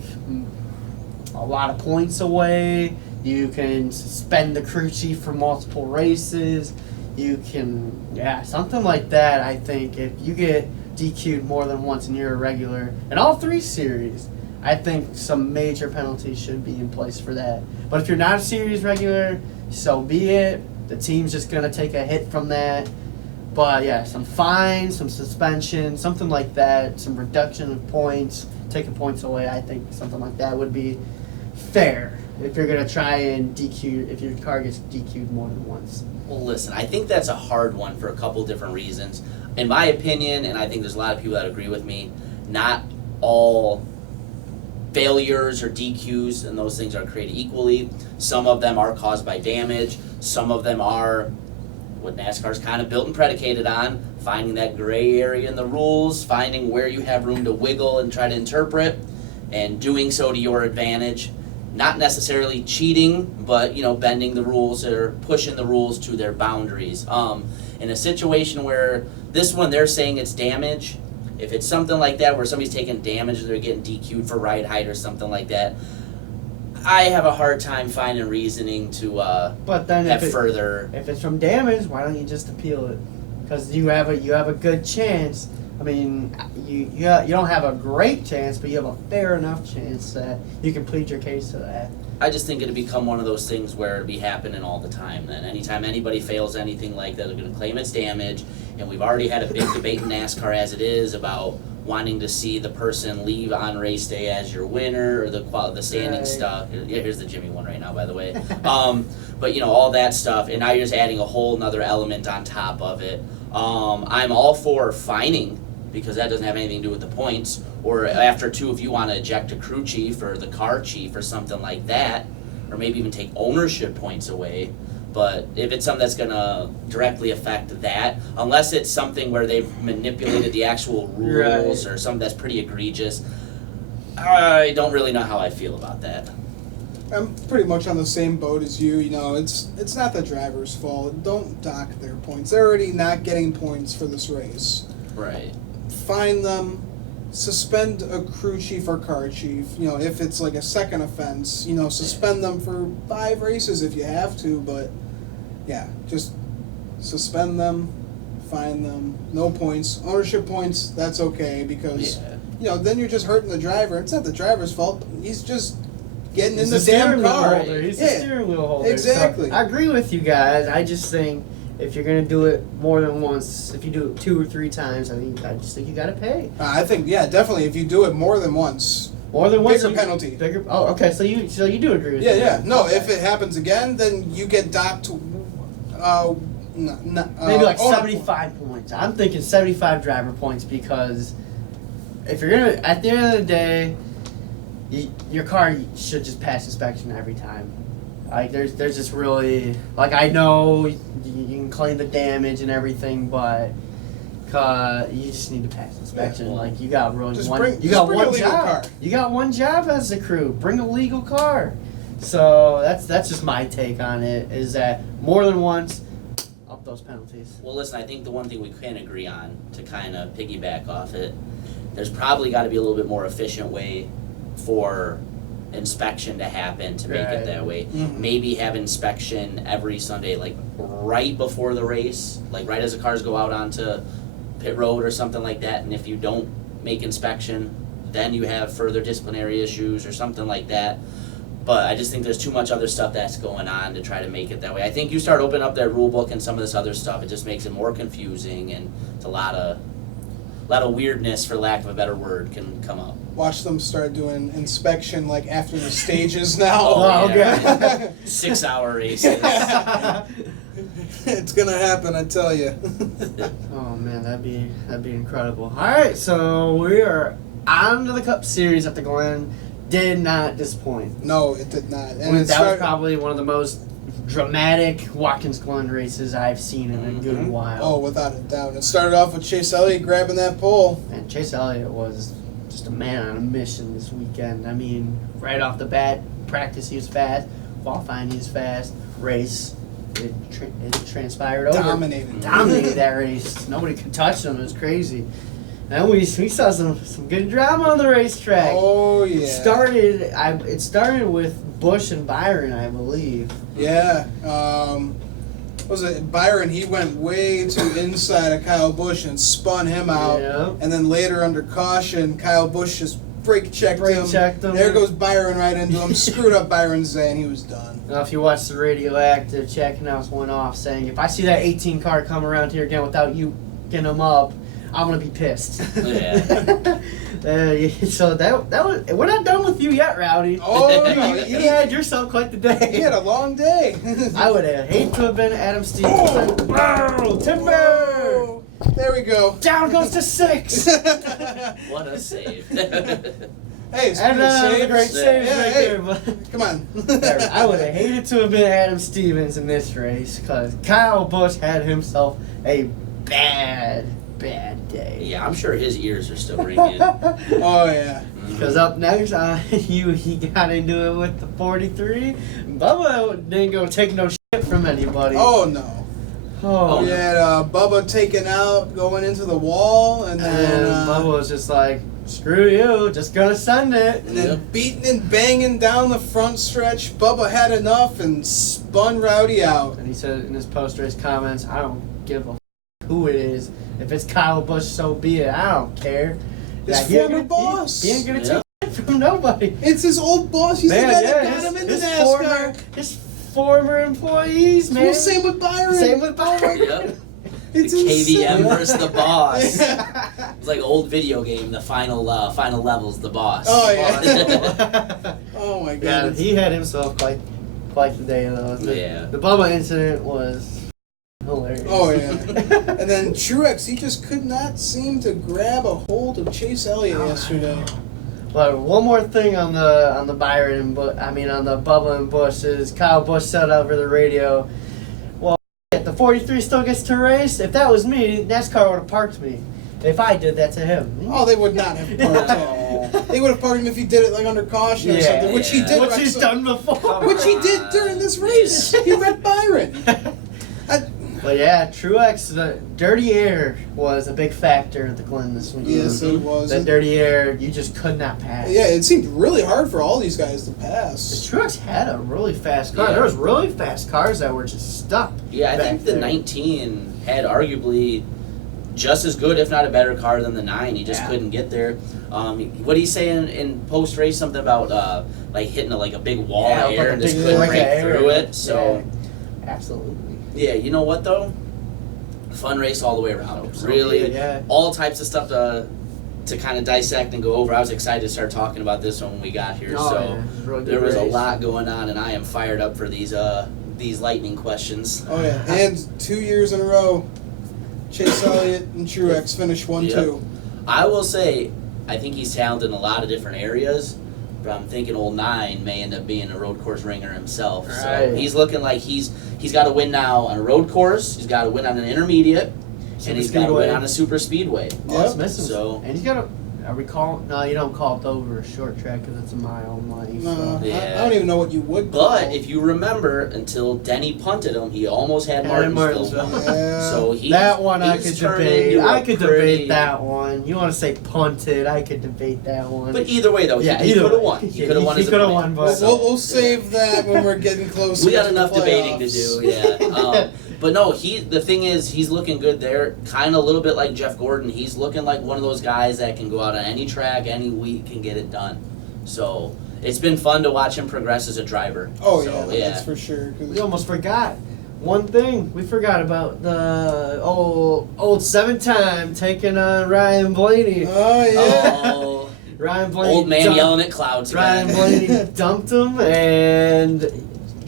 a lot of points away. You can suspend the crew chief for multiple races. You can, something like that. I think if you get DQ'd more than once and you're a regular in all 3 series, I think some major penalties should be in place for that. But if you're not a series regular, so be it. The team's just going to take a hit from that. But yeah, some fines, some suspension, something like that, some reduction of points, taking points away. I think something like that would be fair if you're going to try and DQ, if your car gets DQ'd more than once. Well, listen, I think that's a hard one for a couple different reasons. In my opinion, and I think there's a lot of people that agree with me, not all failures or DQs and those things are created equally. Some of them are caused by damage. Some of them are what NASCAR's kind of built and predicated on, finding that gray area in the rules, finding where you have room to wiggle and try to interpret, and doing so to your advantage. Not necessarily cheating, but bending the rules or pushing the rules to their boundaries. In a situation where this one they're saying it's damage, if it's something like that where somebody's taking damage and they're getting DQ'd for ride height or something like that, I have a hard time finding reasoning to But then have further. if it's from damage, why don't you just appeal it? Because you have a good chance. I mean, you don't have a great chance, but you have a fair enough chance that you can plead your case to that. I just think it'd become one of those things where it'd be happening all the time. Then anytime anybody fails anything like that, they're going to claim it's damage. And we've already had a big debate in NASCAR as it is about wanting to see the person leave on race day as your winner or the standing Right. stuff. Yeah, here's the Jimmy one right now, by the way. But you know, all that stuff, and now you're just adding a whole nother element on top of it. I'm all for fining, because that doesn't have anything to do with the points. Or after 2, if you want to eject a crew chief or the car chief or something like that, or maybe even take ownership points away. But if it's something that's going to directly affect that, unless it's something where they've manipulated the actual rules Right. or something that's pretty egregious, I don't really know how I feel about that. I'm pretty much on the same boat as you. You know, it's not the driver's fault. Don't dock their points. They're already not getting points for this race. Right. Fine them, suspend a crew chief or car chief. You know, if it's like a second offense, you know, suspend them for 5 races if you have to. But yeah, just suspend them, fine them, no points. Ownership points, that's okay, because you know, then you're just hurting the driver. It's not the driver's fault. He's just getting in the damn car. He's the steering wheel holder. Exactly. So I agree with you guys. I just think if you're gonna do it more than once, if you do it 2 or 3 times, I just think you gotta pay. I think, yeah, definitely. If you do it more than once, More than once. bigger penalty. Bigger. Oh, okay. So you do agree with Yeah, me? yeah. No, Okay. if it happens again, then you get docked. Maybe like 75 points. I'm thinking 75 driver points, because if you're gonna, at the end of the day, your car should just pass inspection every time. Like there's just really, like, I know you can claim the damage and everything, but you just need to pass inspection. Yeah, well, like you got really just one. bring- You just got bring a one legal job. car. You got one job as a crew. Bring a legal car. So that's just my take on it. Is that more than once, up those penalties. Well, listen, I think the one thing we can agree on, to kind of piggyback off it, there's probably got to be a little bit more efficient way for inspection to happen to make it that way. Mhm. Maybe have inspection every Sunday, like right before the race, like right as the cars go out onto pit road or something like that. And if you don't make inspection, then you have further disciplinary issues or something like that. But I just think there's too much other stuff that's going on to try to make it that way. I think you start opening up that rule book and some of this other stuff, it just makes it more confusing, and it's a lot of weirdness, for lack of a better word, can come up. Watch them start doing inspection like after the stages now. Oh, yeah. 6-hour races. It's gonna happen, I tell you. Oh man, that'd be incredible. All right, so we are on to the Cup Series at the Glen. Did not disappoint. No, it did not. And That it was started, probably one of the most dramatic Watkins Glen races I've seen in a good Mhm. while. oh, without a doubt. It started off with Chase Elliott grabbing that pole. And Chase Elliott was just a man on a mission this weekend. I mean, right off the bat, practice he was fast, qualifying he was fast, race it transpired over. Dominated. Dominated that race. Nobody could touch him. It was crazy. And we saw some good drama on the racetrack. Oh, yeah. It started with Busch and Byron, I believe. Yeah. What was it? Byron, he went way too inside of Kyle Busch and spun him out. Yeah. And then later under caution, Kyle Busch just brake checked him. Brake-checked him. There goes Byron right into him. Screwed up Byron's day, and he was done. Now, if you watch the radioactive check announcce went off saying, if I see that 18 car come around here again without you getting them up, I'm gonna be pissed. Yeah. So that was. We're not done with you yet, Rowdy. Oh, no. You had yourself quite the day. He had a long day. I would have hated to have been Adam Stevens. Oh, timber! Whoa. There we go. Down goes to 6. What a save. Hey, speaking And of the saves, great saves yeah, right hey, there. But come on. I would have hated to have been Adam Stevens in this race, because Kyle Busch had himself a bad day. Yeah, I'm sure his ears are still ringing. Oh, yeah. Because up next, he got into it with the 43. Bubba didn't go take no shit from anybody. Oh, no. Oh. We had Bubba taken out going into the wall, and then And Bubba was just like, screw you, just gonna send it. And then beating and banging down the front stretch, Bubba had enough and spun Rowdy out. And he said in his post-race comments, I don't give a who it is. If it's Kyle Busch, so be it. I don't care. His he ain't former gonna- boss. He ain't gonna take it from nobody. It's his old boss. He's the guy that got him into NASCAR. His former employees, man. Well, same with Byron. Same with Byron. Yep. It's KVM insane. versus the boss. It's like an old video game. The final level's the boss. Oh yeah. Oh my Yeah, god. he had himself quite the day though. Yeah. The Bubba incident was hilarious. Oh yeah. And then Truex, he just could not seem to grab a hold of Chase Elliott yesterday. But one more thing on the Byron, but on the Bubba and Busch is Kyle Busch said over the radio, well, the 43 still gets to race. If that was me, NASCAR would have parked me. If I did that to him. Oh, they would not have parked him. They would have parked him if he did it like under caution or something, which he did. Which he's done before. Which he did during this race. He read Byron. But yeah, Truex, the dirty air was a big factor at the Glen this weekend. Yes, it was. That dirty air, you just could not pass. Yeah, it seemed really hard for all these guys to pass. Truex had a really fast car. Yeah. There was really fast cars that were just stuck. Yeah, I think the there. 19 had arguably just as good, if not a better car than the 9. He just Yeah. couldn't get there. What did he say in post race? Something about like hitting a big wall of air and just couldn't break through it. So absolutely. yeah, you know what though? Fun race all the way around. Really, yeah. all types of stuff to kind of dissect and go over. I was excited to start talking about this when we got here. Oh, So yeah. It was a really good there was a race. lot going on, and I am fired up for these lightning questions. Oh yeah, and 2 years in a row, Chase Elliott and Truex finished 1-2. I will say, I think he's talented in a lot of different areas, but I'm thinking old 9 may end up being a road course ringer himself. So Right. he's looking like he's got to win now on a road course, he's got to win on an intermediate, and he's got to win on a super speedway. Oh, it's missing. So- And he's got a. Are we call? No, you don't call it over a short track because it's a mile and length. No, So. Yeah. I don't even know what you would call. But if you remember, until Denny punted him, he almost had Martinsville. Yeah. So he's That one I he's could turned debate. into a I could pretty- debate that one. You want to say punted? I could debate that one. But either way, though, yeah, he either could have way. won. He Yeah, could have won. He as a could have player. won, We'll, but we'll save that when we're getting closer. We got to enough the debating to playoffs. do, yeah. But no, the thing is, he's looking good there. Kind of a little bit like Jeff Gordon. He's looking like one of those guys that can go out on any track, any week, and get it done. So it's been fun to watch him progress as a driver. Oh So, yeah, that's for sure. 'cause- we almost forgot one thing. We forgot about the old 7-time taking on Ryan Blaney. Oh yeah. Oh, Ryan Blaney. old man dumped- yelling at clouds Ryan again. Blaney dumped him, and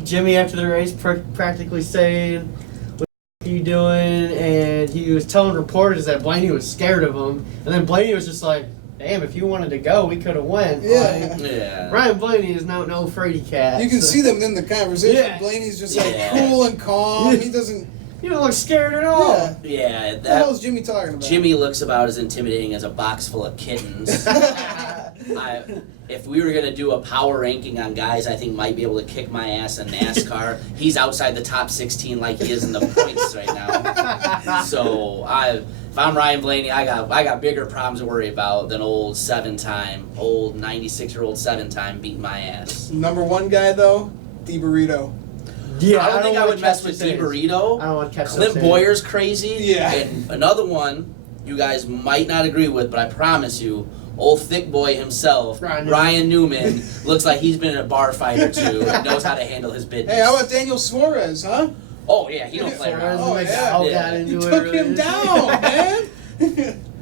Jimmy after the race practically saying, "What are you doing?" And he was telling reporters that Blaney was scared of him, and then Blaney was just like, "Damn, if you wanted to go, we could have went." Yeah. Like, Yeah. Ryan Blaney is no fraidy cat. You can so- see them in the conversation. Yeah. Blaney's just like Yeah. cool and calm. He doesn't. You don't look scared at all. Yeah. Yeah, What the hell that is Jimmy talking about? Jimmy looks about as intimidating as a box full of kittens. If we were gonna do a power ranking on guys I think might be able to kick my ass in NASCAR, he's outside the top 16 like he is in the points right now. So if I'm Ryan Blaney, I got bigger problems to worry about than old 96-year-old 7-time beating my ass. Number one guy though, DiBurrito. Yeah, I don't think I wanna would mess catch with those hands. DiBurrito. I don't want to catch Clint those Boyer's crazy. Yeah. And another one you guys might not agree with, but I promise you, old thick boy himself, Ryan Newman, looks like he's been in a bar fight or two and knows how to handle his business. Hey, how about Daniel Suarez, huh? Oh, yeah, he don't play around. Oh, yeah. Got Yeah. into He it took really. him down, man.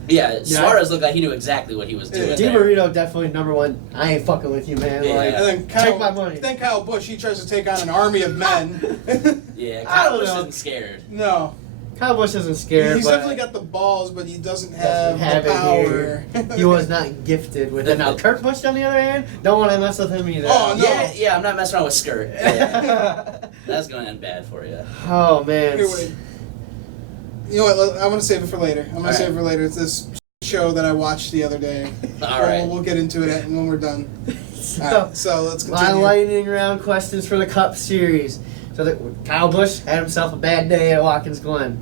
Yeah, Suarez looked like he knew exactly what he was doing. Yeah. there. DiBurrito definitely number one. I ain't fucking with you, man. Yeah. Like, And then Kyle, take my money. Then Kyle Busch, he tries to take on an army of men. Yeah, I Kyle don't Busch know. isn't scared. No. Kyle Busch isn't scared. He's but definitely got the balls, but he doesn't have, have the it power. He was not gifted with it. Now, Kurt Busch, on the other hand, don't want to mess with him either. Oh, no. Yeah, I'm not messing around with skirt. Yeah. That's going to end bad for you. Oh, man. Here, wait. You know what? I'm going to save it for later. I'm going to save it for later. It's this show that I watched the other day. All right. We'll get into it when we're done. So, All right, so let's my continue. lightning round questions for the Cup Series. So, Kyle Busch had himself a bad day at Watkins Glen.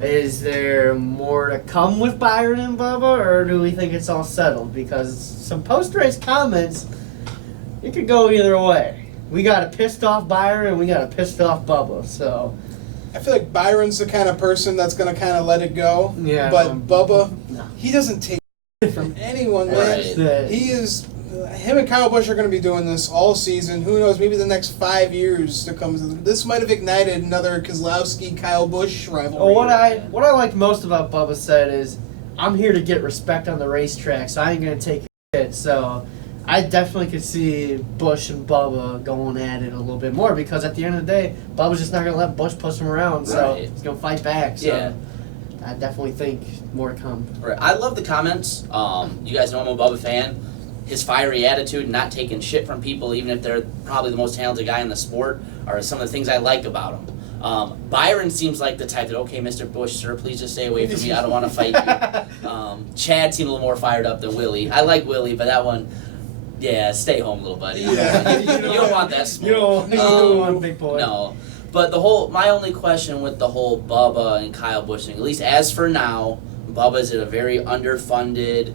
Is there more to come with Byron and Bubba, or do we think it's all settled? Because some post-race comments, it could go either way. We got a pissed off Byron and we got a pissed off Bubba, so... I feel like Byron's the kind of person that's going to kind of let it go. Yeah. But Bubba, no. he doesn't take from anyone, man. Right. He is... Him and Kyle Busch are going to be doing this all season. Who knows? Maybe the next 5 years to come. This might have ignited another Keselowski-Kyle Busch rivalry. Well, what I like most about Bubba said is, I'm here to get respect on the racetrack, so I ain't going to take it. So I definitely could see Busch and Bubba going at it a little bit more, because at the end of the day, Bubba's just not going to let Busch push him around, so Right. he's going to fight back. So Yeah. I definitely think more to come. Right. I love the comments. You guys know I'm a Bubba fan. His fiery attitude, not taking shit from people, even if they're probably the most talented guy in the sport, are some of the things I like about him. Byron seems like the type that, okay, Mr. Busch, sir, please just stay away from me. I don't want to fight you. Chad seemed a little more fired up than Willie. I like Willie, but that one, yeah, stay home, little buddy. Yeah. You don't want that smoke. You don't want big boy. No. But my only question with the whole Bubba and Kyle Busch thing, at least as for now, Bubba's at a very underfunded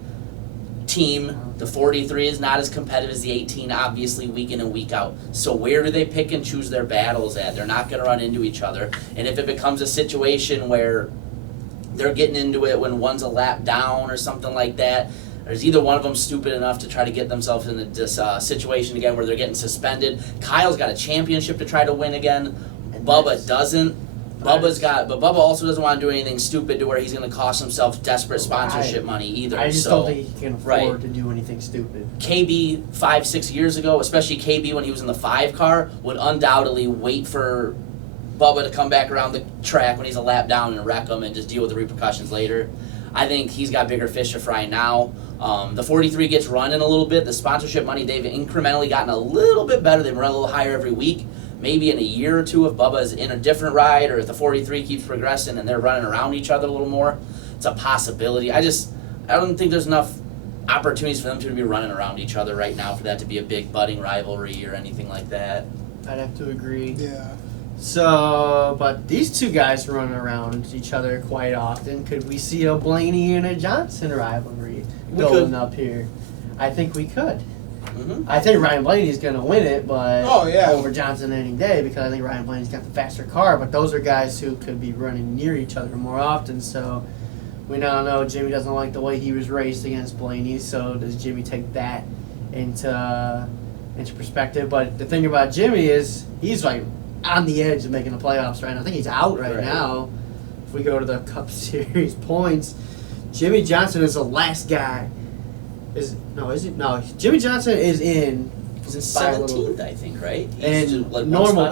team. The 43 is not as competitive as the 18, obviously, week in and week out. So where do they pick and choose their battles at? They're not going to run into each other. And if it becomes a situation where they're getting into it when one's a lap down or something like that, there's either one of them stupid enough to try to get themselves into this situation again where they're getting suspended. Kyle's got a championship to try to win again. Bubba doesn't. But Bubba also doesn't want to do anything stupid to where he's going to cost himself desperate sponsorship money either. I just so, don't think he can afford right. to do anything stupid. KB 5-6 years ago, especially KB when he was in the 5 car, would undoubtedly wait for Bubba to come back around the track when he's a lap down and wreck him and just deal with the repercussions later. I think he's got bigger fish to fry now. The 43 gets running a little bit. The sponsorship money, they've incrementally gotten a little bit better. They've run a little higher every week. Maybe in a year or two, if Bubba's in a different ride, or if the 43 keeps progressing and they're running around each other a little more, it's a possibility. I don't think there's enough opportunities for them to be running around each other right now for that to be a big budding rivalry or anything like that. I'd have to agree. Yeah. So, but these two guys run around each other quite often. Could we see a Blaney and a Johnson rivalry building up here? I think we could. Mm-hmm. I think Ryan Blaney's going to win it, but over Johnson any day, because I think Ryan Blaney's got the faster car. But those are guys who could be running near each other more often. So we now know Jimmy doesn't like the way he was raced against Blaney. So does Jimmy take that into perspective? But the thing about Jimmy is he's like on the edge of making the playoffs right now. I think he's out right now. If we go to the Cup Series points, Jimmy Johnson is the last guy. Jimmy Johnson is in. He's in 17th, I think, right? He's in like normal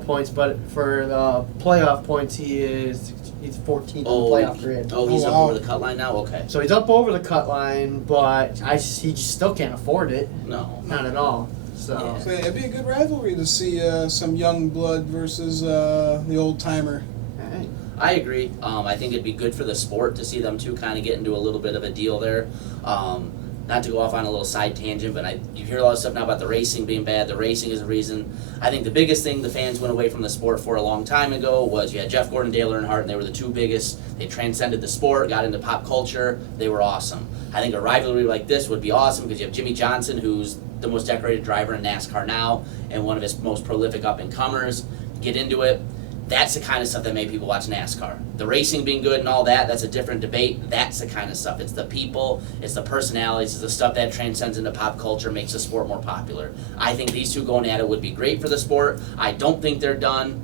points, but for the playoff points, he's 14th on the playoff grid. Oh, he's up over the cut line now? Okay. So he's up over the cut line, but he just still can't afford it. No. Not at all. So So it'd be a good rivalry to see some young blood versus the old timer. Hey. I agree. I think it'd be good for the sport to see them two kind of get into a little bit of a deal there. Not to go off on a little side tangent, but you hear a lot of stuff now about the racing being bad. The racing is a reason. I think the biggest thing the fans went away from the sport for a long time ago was you had Jeff Gordon, Dale Earnhardt, and they were the two biggest. They transcended the sport, got into pop culture. They were awesome. I think a rivalry like this would be awesome because you have Jimmy Johnson, who's the most decorated driver in NASCAR now and one of his most prolific up-and-comers. Get into it. That's the kind of stuff that made people watch NASCAR. The racing being good and all that, that's a different debate. That's the kind of stuff. It's the people, it's the personalities, it's the stuff that transcends into pop culture, makes the sport more popular. I think these two going at it would be great for the sport. I don't think they're done.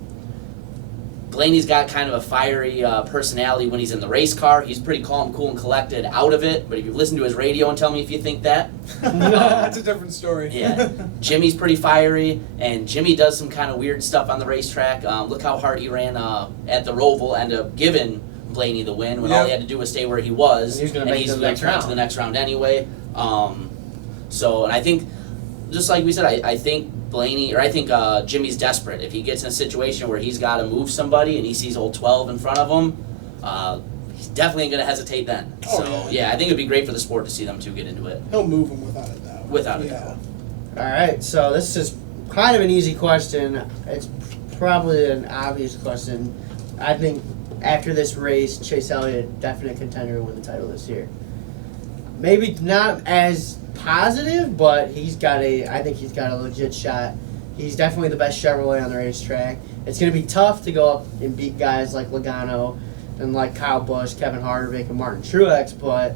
Blaney's got kind of a fiery personality when he's in the race car. He's pretty calm, cool, and collected out of it. But if you listen to his radio and tell me if you think that. That's a different story. Yeah. Jimmy's pretty fiery, and Jimmy does some kind of weird stuff on the racetrack. Look how hard he ran at the Roval, ended up giving Blaney the win when all he had to do was stay where he was. And he's going to make the next round anyway. And I think, just like we said, I think Jimmy's desperate. If he gets in a situation where he's got to move somebody and he sees old 12 in front of him, he's definitely going to hesitate then. I think it'd be great for the sport to see them two get into it. He'll move him without a doubt. Without a doubt. All right, so this is kind of an easy question. It's probably an obvious question. I think after this race, Chase Elliott, definite contender to win the title this year. Maybe not as positive, but I think he's got a legit shot. He's definitely the best Chevrolet on the racetrack. It's going to be tough to go up and beat guys like Logano and like Kyle Busch, Kevin Harvick, and Martin Truex, but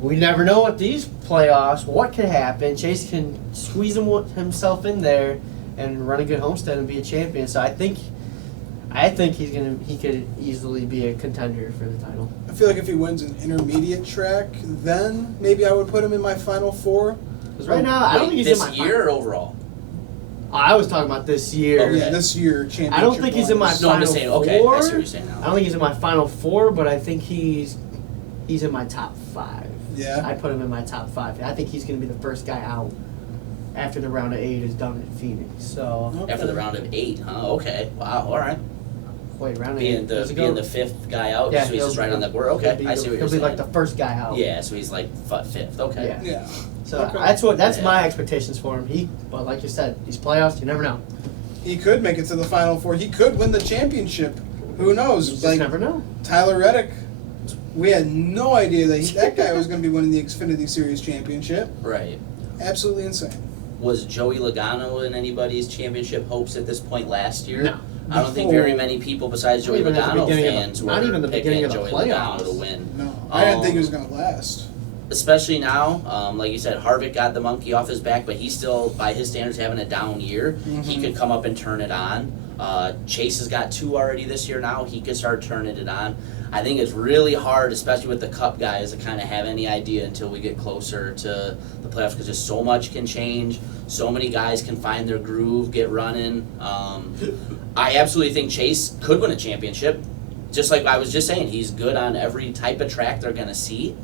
we never know what these playoffs, what could happen. Chase can squeeze himself in there and run a good homestead and be a champion. So I think he could easily be a contender for the title. I feel like if he wins an intermediate track, then maybe I would put him in my final four. Because right now, I don't think he's this in my year final. or overall. I was talking about this year. Oh, yeah, this year championship. I don't think he's in my No, I'm final just saying. four. Okay, I see what you're saying now. I don't think he's in my final four, but I think he's in my top 5. Yeah. I put him in my top 5. I think he's going to be the first guy out after the round of 8 is done in Phoenix. So Okay. After the round of 8, huh? Okay. Wow. All right. wait, round of 8. Being the 5th guy out, Yeah, so he's just right on that board. Okay, I see what you're He'll saying. be like the first guy out. Yeah, so he's like 5th. Okay. Yeah. Yeah. So Okay. that's Yeah. my expectations for him. But like you said, these playoffs, you never know. He could make it to the final four. He could win the championship. Who knows? You just Like never know. Tyler Reddick, we had no idea that guy was going to be winning the Xfinity Series championship. Right. Absolutely insane. Was Joey Logano in anybody's championship hopes at this point last year? No. I don't think very many people besides Joey Not even at the Logano beginning of the- fans not were even the picking beginning of the Joey playoffs. Logano to win. No, I didn't think he was going to last. Especially now, like you said, Harvick got the monkey off his back, but he's still, by his standards, having a down year. He could come up and turn it on. Chase has got 2 already this year now. He could start turning it on. I think it's really hard, especially with the Cup guys, to kind of have any idea until we get closer to the playoffs because just so much can change. So many guys can find their groove, get running. I absolutely think Chase could win a championship. Just like I was just saying, he's good on every type of track they're going to see.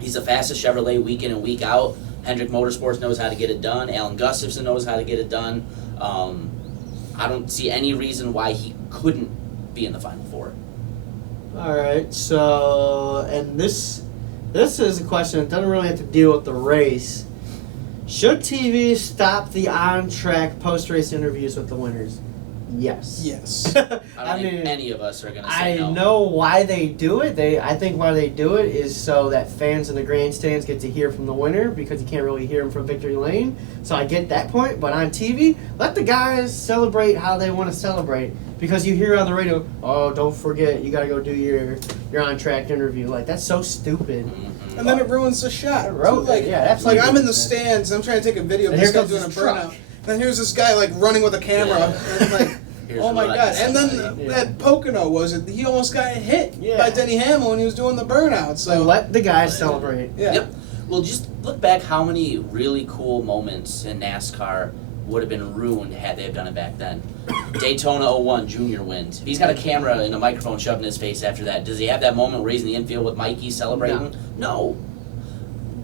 He's the fastest Chevrolet week in and week out. Hendrick Motorsports knows how to get it done. Alan Gustafson knows how to get it done. I don't see any reason why he couldn't be in the Final Four. All right. So, and this is a question that doesn't really have to deal with the race. Should TV stop the on-track post-race interviews with the winners? Yes. Yes. I don't think any of us are going to say I no. know why they do it. I think why they do it is so that fans in the grandstands get to hear from the winner because you can't really hear them from victory lane. So I get that point. But on TV, let the guys celebrate how they want to celebrate. Because you hear on the radio, oh, don't forget, you got to go do your on-track interview. Like, that's so stupid. Mm-hmm. And then it ruins the shot. It ruins like, it, yeah, it's like absolutely. I'm in the stands. I'm trying to take a video of And this here guy comes doing a this truck. burnout. And here's this guy like running with a camera. Yeah. And like, Here's oh my what I god! can And then say. that Pocono was it? He almost got hit Yeah. by Denny Hamlin when he was doing the burnout. So So let the guys celebrate. yeah. Yep. Well, just look back how many really cool moments in NASCAR would have been ruined had they have done it back then. Daytona 01, Junior wins. If he's got a camera and a microphone shoved in his face after that, does he have that moment where he's in the infield with Mikey celebrating? No.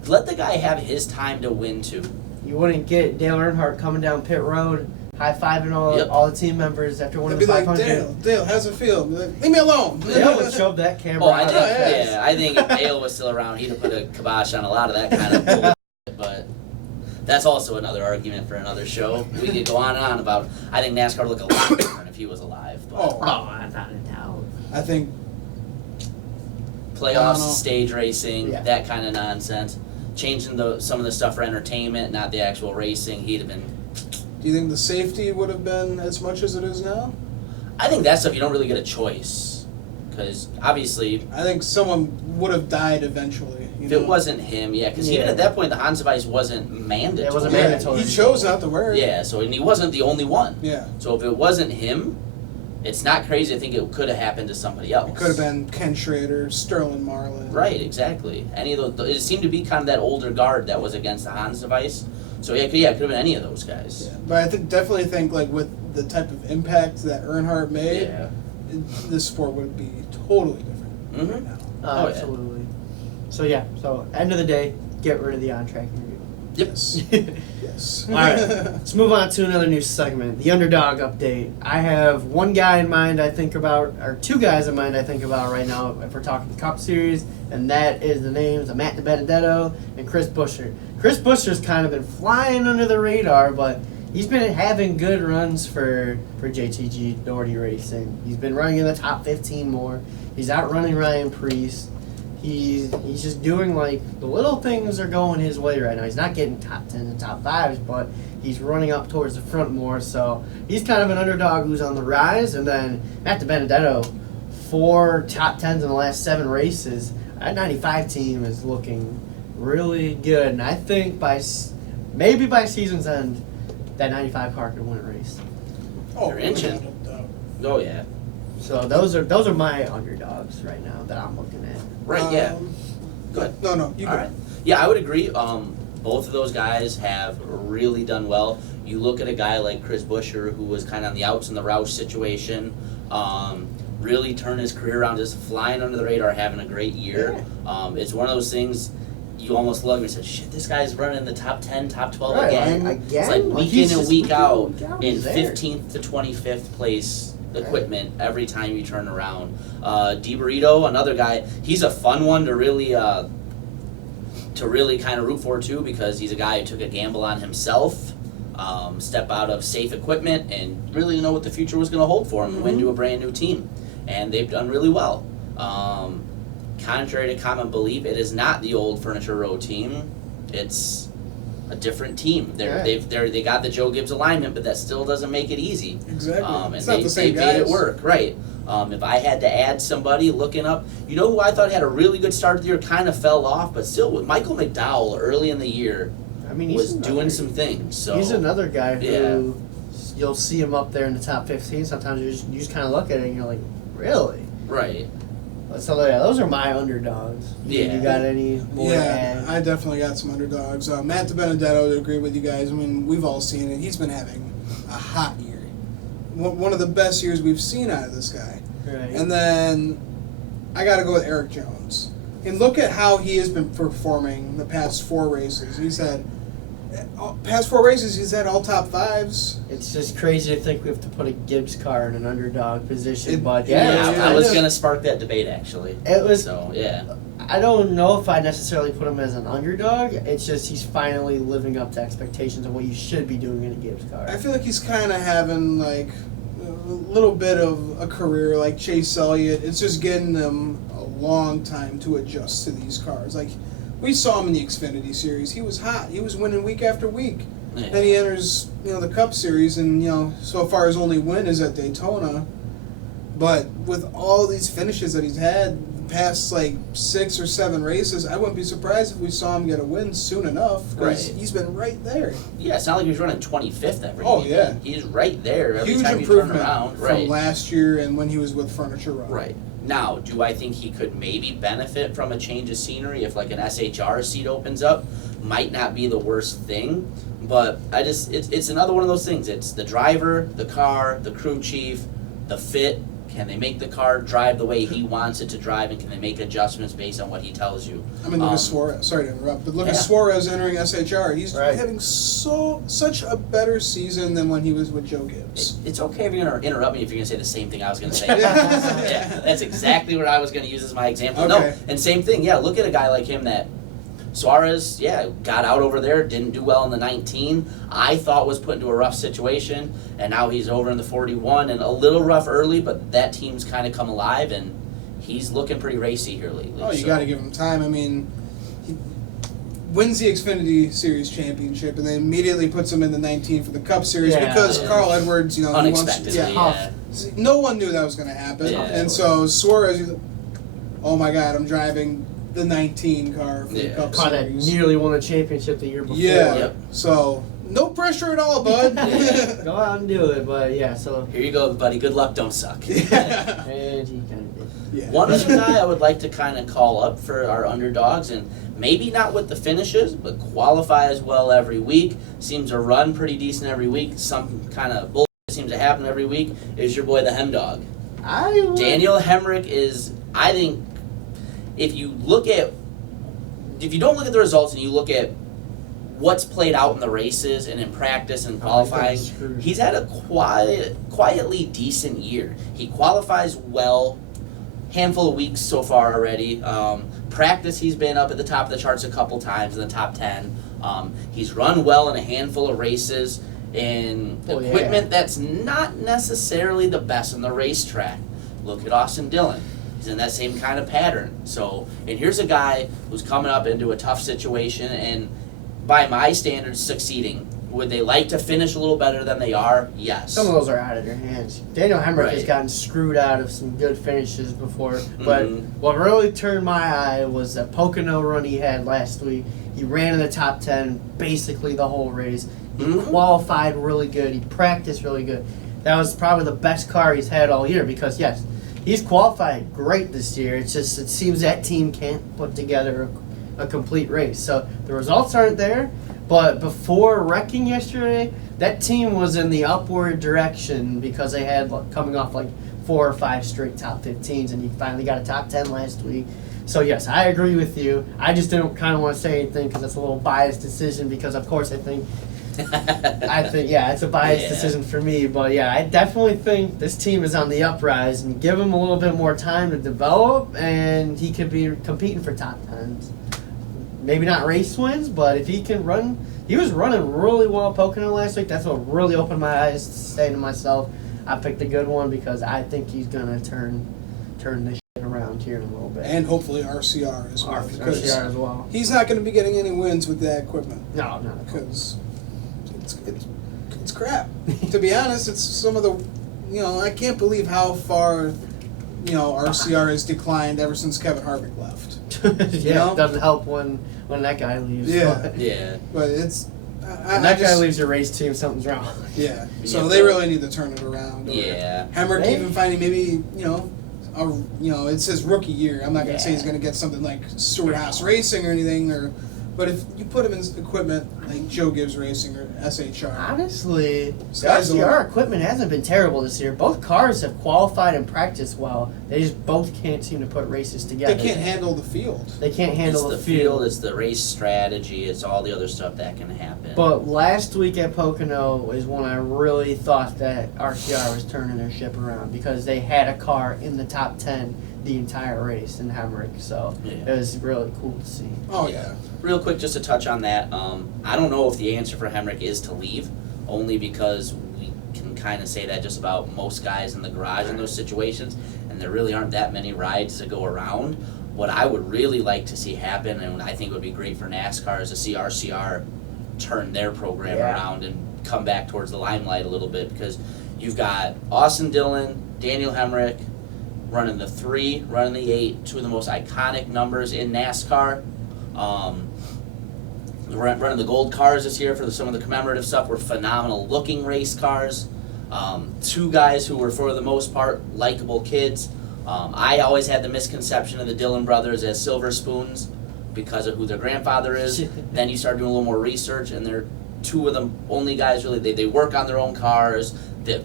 Let the guy have his time to win too. You wouldn't get Dale Earnhardt coming down pit road, high-fiving all the team members after winning They'd the be like, 500. Dale, how's it feel? Be like, leave me alone. Dale would shove that camera Oh, I out. think, yes. yeah, I think if Dale was still around, he'd have put a kibosh on a lot of that kind of bullshit. But that's also another argument for another show. We could go on and on about. I think NASCAR would look a lot different if he was alive. But Oh, I'm not in doubt. I think I playoffs, don't know. stage racing, Yeah. that kind of nonsense. Changing some of the stuff for entertainment, not the actual racing. He'd have been. Do you think the safety would have been as much as it is now? I think that stuff you don't really get a choice, because obviously I think someone would have died eventually. You if know? it wasn't him, yeah, because even Yeah. at that point the Hans device wasn't mandatory. It wasn't yeah, mandatory. he chose not to wear it. Yeah, so and he wasn't the only one. Yeah. So if it wasn't him, it's not crazy to think it could have happened to somebody else. It could have been Ken Schrader, Sterling Marlin. Right, exactly. Any of those, it seemed to be kind of that older guard that was against the Hans device. So yeah, it could have been any of those guys. Yeah. But I definitely think like with the type of impact that Earnhardt made, Yeah. this sport would be totally different Mhm. right now. Oh, yeah. Absolutely. So end of the day, get rid of the on-track interview. Yes. Yes. All right, let's move on to another new segment, the underdog update. I have one guy in mind I think about, or two guys in mind I think about right now if we're talking Cup Series, and that is the names of Matt DiBenedetto and Chris Buescher. Chris Buescher's kind of been flying under the radar, but he's been having good runs for JTG Doherty Racing. He's been running in the top 15 more. He's outrunning Ryan Preece. He's just doing, like, the little things are going his way right now. He's not getting top 10 and top 5s, but he's running up towards the front more. So he's kind of an underdog who's on the rise. And then Matt DiBenedetto, 4 top 10s in the last 7 races. That 95 team is looking really good. And I think maybe by season's end, that 95 car could win a race. Oh, They're inching. Oh, yeah. So those are my underdogs right now that I'm looking at. Right, yeah. Go ahead. No, you go. All right. Yeah, I would agree. Both of those guys have really done well. You look at a guy like Chris Buescher, who was kind of on the outs in the Roush situation, really turned his career around, just flying under the radar, having a great year. Yeah. It's one of those things you almost love. You say, shit, this guy's running in the top 10, top 12 Right, again. again? It's like Like, week he's in and just week out in he's there. 15th to 25th place equipment every time you turn around. DiBurrito, another guy, he's a fun one to really kind of root for too, because he's a guy who took a gamble on himself, step out of safe equipment, and really know what the future was going to hold for him and win to a brand new team. And they've done really well. Contrary to common belief, it is not the old Furniture Row team. It's a different team. They got the Joe Gibbs alignment, but that still doesn't make it easy. Exactly. And It's not the same they made it guys. work, right? If I had to add somebody, looking up, you know who I thought had a really good start to the year, kind of fell off, but still, with Michael McDowell early in the year, I mean, was doing some things. So he's another guy who Yeah. you'll see him up there in the top 15. Sometimes you just kind of look at it and you're like, really? right. So yeah, those are my underdogs. Yeah. You got any more to Yeah, add? I definitely got some underdogs. Matt DiBenedetto, to agree with you guys. I mean, we've all seen it. He's been having a hot year. One of the best years we've seen out of this guy. Right. And then I got to go with Eric Jones. And look at how he has been performing the past 4 races. He's had all top 5s. It's just crazy to think we have to put a Gibbs car in an underdog position, but Yeah, yeah, I was yeah. going to spark that debate, actually. it was. So, yeah. I don't know if I necessarily put him as an underdog. It's just he's finally living up to expectations of what you should be doing in a Gibbs car. I feel like he's kind of having like a little bit of a career like Chase Elliott. It's just getting them a long time to adjust to these cars. Like, we saw him in the Xfinity Series. He was hot. He was winning week after week. Yeah. Then he enters, the Cup Series, and so far his only win is at Daytona. But with all these finishes that he's had the past like 6 or 7 races, I wouldn't be surprised if we saw him get a win soon enough, because Right. he's been right there. Yeah, it's not like he's running 25th every Oh, week. yeah. He's right there every Huge time you turn improvement around. from Right. last year and when he was with Furniture Row. Right. Now, do I think he could maybe benefit from a change of scenery if like an SHR seat opens up? Might not be the worst thing, but it's another one of those things. It's the driver, the car, the crew chief, the fit. Can they make the car drive the way he wants it to drive, and can they make adjustments based on what he tells you? I mean, look at Suarez. Sorry to interrupt, but look at Yeah. Suarez entering SHR. He's Right. having such a better season than when he was with Joe Gibbs. It's okay if you're going to interrupt me if you're going to say the same thing I was going to say. Yeah. Yeah, that's exactly what I was going to use as my example. Okay. No, and same thing, yeah, look at a guy like him that Suarez, got out over there, didn't do well in the 19. I thought was put into a rough situation, and now he's over in the 41 and a little rough early, but that team's kind of come alive, and he's looking pretty racy here lately. Oh, you so. got to give him time. I mean, he wins the Xfinity Series championship and then immediately puts him in the 19 for the Cup Series because Yeah. Carl Edwards, he wants Unexpectedly, yeah. no one knew that was going to happen. Yeah. And so Suarez, he's like, oh my God, I'm driving the 19 car for the Cup Car that Series. nearly won a championship the year before. Yeah. Yep. So no pressure at all, bud. Go out and do it, but yeah, so. Here you go, buddy. Good luck, don't suck. Yeah. And he kind of did. Yeah. One other guy I would like to kind of call up for our underdogs, and maybe not with the finishes, but qualify as well every week, seems to run pretty decent every week, some kind of bullshit seems to happen every week, is your boy the Hem Dog. Daniel Hemrick is, I think, if you don't look at the results and you look at what's played out in the races and in practice and qualifying, he's had a quietly decent year. He qualifies well, handful of weeks so far already. Practice, he's been up at the top of the charts a couple times in the top 10. He's run well in a handful of races, in Oh, yeah. equipment that's not necessarily the best on the racetrack. Look at Austin Dillon. He's in that same kind of pattern. So, and here's a guy who's coming up into a tough situation and, by my standards, succeeding. Would they like to finish a little better than they are? Yes. Some of those are out of their hands. Daniel Hemrick has Right. gotten screwed out of some good finishes before, but what really turned my eye was that Pocono run he had last week. He ran in the top 10 basically the whole race. He qualified really good. He practiced really good. That was probably the best car he's had all year because, yes, he's qualified great this year. It's just it seems that team can't put together a complete race. So the results aren't there. But before wrecking yesterday, that team was in the upward direction because they had coming off like 4 or 5 straight top 15s, and he finally got a top 10 last week. So yes, I agree with you. I just didn't kind of want to say anything because it's a little biased decision. Because of course I think yeah, it's a biased decision for me. But yeah, I definitely think this team is on the uprise, and give him a little bit more time to develop, and he could be competing for top 10s. Maybe not race wins, but if he can run, he was running really well at Pocono last week. That's what really opened my eyes to say to myself, I picked a good one because I think he's gonna turn this shit around here in a little bit. And hopefully RCR as well. Because RCR as well. he's not going to be getting any wins with that equipment. No. Because it's crap. To be honest, it's some of the, I can't believe how far, RCR has declined ever since Kevin Harvick left. Yeah, it doesn't help when that guy leaves. Yeah. Yeah. But it's. When that guy leaves your race team, something's wrong. Yeah. So they really need to turn it around. Yeah. Hemrick even finding maybe, it's his rookie year. I'm not going to say he's going to get something like Stewart Haas Racing or anything, but if you put him in equipment like Joe Gibbs Racing or SHR. Honestly, Sky's the RCR limit. equipment hasn't been terrible this year. Both cars have qualified and practiced well. They just both can't seem to put races together. They can't handle the field. They can't handle It's the field, it's the race strategy, it's all the other stuff that can happen. But last week at Pocono is when I really thought that RCR was turning their ship around because they had a car in the top 10 the entire race in Hemrick. So it was really cool to see. Oh, yeah. Real quick, just to touch on that, I don't know if the answer for Hemrick is to leave, only because we can kind of say that just about most guys in the garage in those situations, and there really aren't that many rides to go around. What I would really like to see happen, and I think would be great for NASCAR, is to see RCR turn their program around and come back towards the limelight a little bit, because you've got Austin Dillon, Daniel Hemrick, running the 3, running the 8, 2 of the most iconic numbers in NASCAR. Running the gold cars this year for some of the commemorative stuff were phenomenal looking race cars. 2 guys who were, for the most part, likable kids. I always had the misconception of the Dillon brothers as silver spoons because of who their grandfather is. Then you start doing a little more research, and they're 2 of the only guys really, they work on their own cars.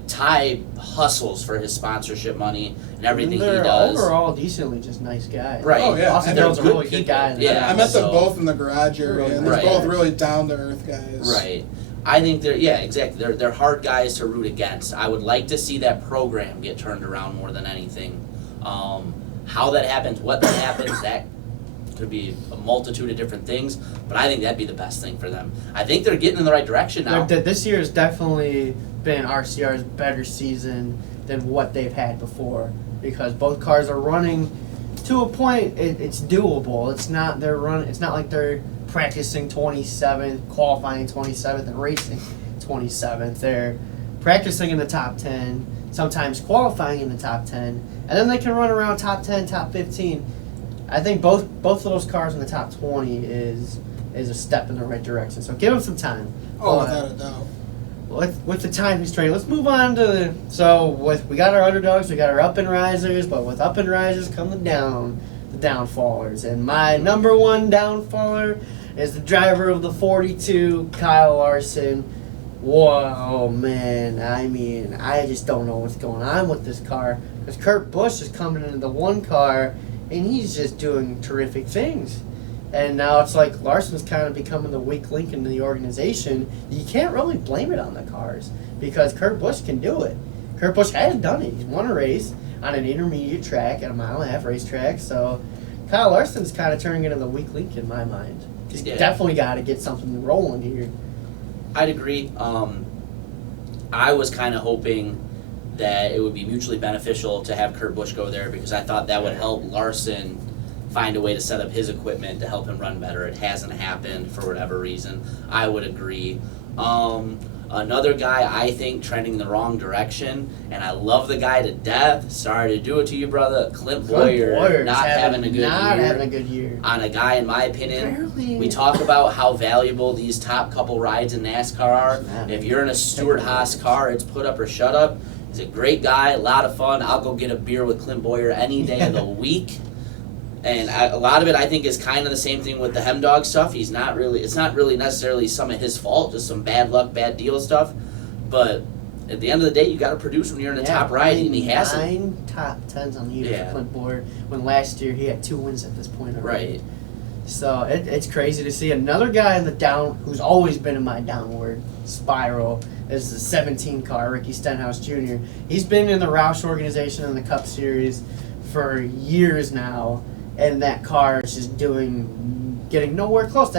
Ty hustles for his sponsorship money and everything he does. Overall, decently just nice guys. Right. Oh, yeah. Austin And they're Dillon's a good really good people. guy. Yeah. I met them so- both in the garage area, and they're Right. both really down-to-earth guys. Right. I think exactly. They're hard guys to root against. I would like to see that program get turned around more than anything. How that happens, what that happens, that could be a multitude of different things, but I think that'd be the best thing for them. I think they're getting in the right direction now. This year has definitely been RCR's better season than what they've had before because both cars are running to a point. It's doable. It's not like they're practicing 27th, qualifying 27th, and racing 27th. They're practicing in the top 10, sometimes qualifying in the top 10, and then they can run around top 10, top 15. I think both of those cars in the top 20 is a step in the right direction. So give them some time. Oh, without a doubt. With the time constraint, let's move on to we got our underdogs, we got our up and risers, but with up and risers come the downfallers. And my number 1 downfaller is the driver of the 42, Kyle Larson. Whoa, man! I mean, I just don't know what's going on with this car because Kurt Busch is coming into the 1 car and he's just doing terrific things. And now it's like Larson's kind of becoming the weak link in the organization. You can't really blame it on the cars because Kurt Busch can do it. Kurt Busch has done it. He's won a race on an intermediate track at a 1.5-mile racetrack. So Kyle Larson's kind of turning into the weak link in my mind. He's definitely got to get something rolling here. I'd agree. I was kind of hoping that it would be mutually beneficial to have Kurt Busch go there because I thought that would help Larson find a way to set up his equipment to help him run better. It hasn't happened for whatever reason. I would agree. Another guy I think trending in the wrong direction, and I love the guy to death. Sorry to do it to you, brother. Clint Boyer not having a good year. On a guy, in my opinion, Barely. we talk about how valuable these top couple rides in NASCAR are. If you're in a Stewart Haas car, it's put up or shut up. He's a great guy, a lot of fun. I'll go get a beer with Clint Boyer any day of the week. And a lot of it, I think, is kind of the same thing with the Hemdog stuff. It's not really necessarily some of his fault, just some bad luck, bad deal stuff. But at the end of the day, you got to produce when you're in the top ride, and he hasn't. 9 top 10s on the year for Clint Boyer, when last year he had 2 wins at this point already. Right. So it's crazy to see another guy in the down, who's always been in my downward spiral, is the 17 car, Ricky Stenhouse Jr. He's been in the Roush organization in the Cup Series for years now. And that car is just getting nowhere close.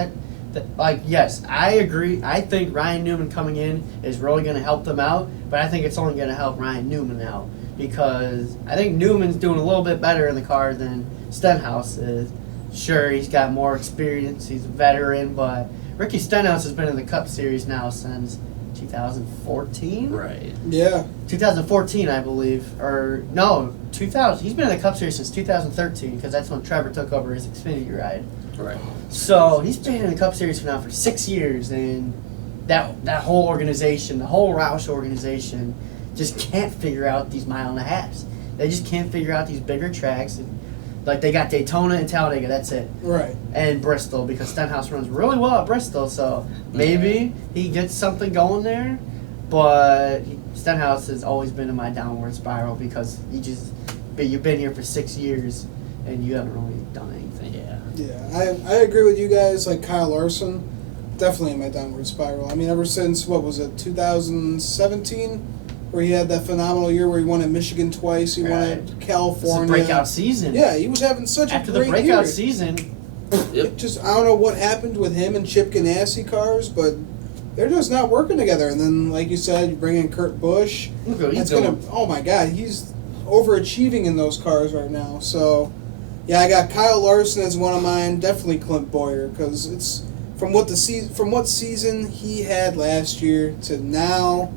Yes, I agree. I think Ryan Newman coming in is really going to help them out, but I think it's only going to help Ryan Newman out because I think Newman's doing a little bit better in the car than Stenhouse is. Sure, he's got more experience. He's a veteran, but Ricky Stenhouse has been in the Cup Series now since 2014. Right. Yeah. 2014, I believe, or no, 2000. He's been in the Cup Series since 2013 because that's when Trevor took over his Xfinity ride. Right. So he's been in the Cup Series now for 6 years, and that whole organization, the whole Roush organization, just can't figure out these mile and a halves. They just can't figure out these bigger tracks. Like they got Daytona and Talladega, that's it. Right. And Bristol, because Stenhouse runs really well at Bristol, so maybe he gets something going there. But Stenhouse has always been in my downward spiral because you've been here for 6 years and you haven't really done anything. Yeah, I agree with you guys. Like Kyle Larson, definitely in my downward spiral. I mean, ever since, 2017? Where he had that phenomenal year where he won at Michigan twice. He won at California. It's a breakout season. Yeah, he was having such After a great the breakout year. season. It just, I don't know what happened with him and Chip Ganassi cars, but they're just not working together. And then, like you said, you bring in Kurt Busch. Oh my God, he's overachieving in those cars right now. So, yeah, I got Kyle Larson as one of mine. Definitely Clint Boyer because it's from what season he had last year to now.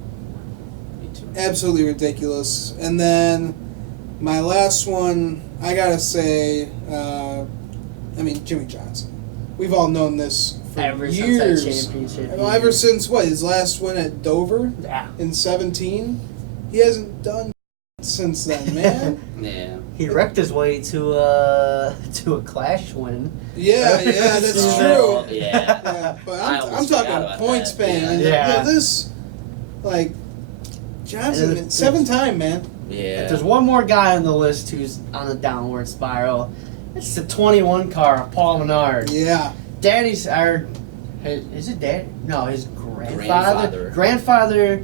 Absolutely ridiculous. And then my last one, I gotta say, Jimmy Johnson. We've all known this for years. Since that championship. Ever since his last win at Dover in 2017, he hasn't done since then, man. Yeah. He wrecked his way to a Clash win. Yeah, that's true. Yeah. But I'm talking point span. Yeah. This, Johnson, 7-time, man. Yeah. If there's one more guy on the list who's on the downward spiral, it's the 21 car, Paul Menard. Yeah. Is it dad? No, his grandfather. Grandfather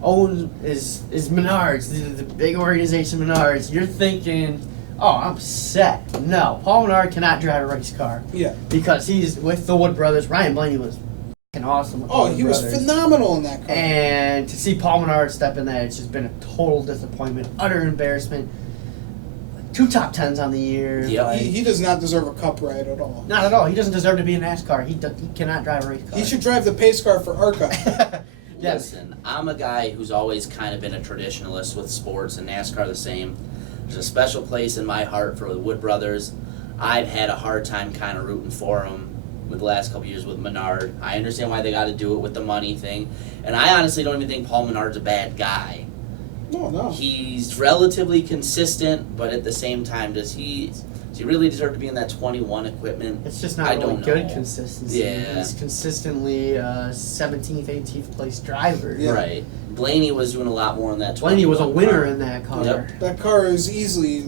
owns is Menards, the big organization Menards. You're thinking, oh, I'm set. No, Paul Menard cannot drive a race car. Yeah. Because he's with the Wood Brothers. Ryan Blaney was awesome. He was phenomenal in that car. And to see Paul Menard step in that, it's just been a total disappointment, utter embarrassment. 2 top 10s on the year. Yeah, he does not deserve a cup ride at all. Not at all. He doesn't deserve to be in NASCAR. He cannot drive a race car. He should drive the pace car for ARCA. Yes. Listen, I'm a guy who's always kind of been a traditionalist with sports, and NASCAR the same. There's a special place in my heart for the Wood Brothers. I've had a hard time kind of rooting for them with the last couple years with Menard. I understand why they got to do it with the money thing, and I honestly don't even think Paul Menard's a bad guy. No. He's relatively consistent, but at the same time, does he really deserve to be in that 21 equipment? It's just not really good consistency. Yeah. He's consistently 17th, 18th place driver. Yeah. Right. Blaney was doing a lot more in that 21 Blaney was a winner car. in that car. Yep. That car is easily,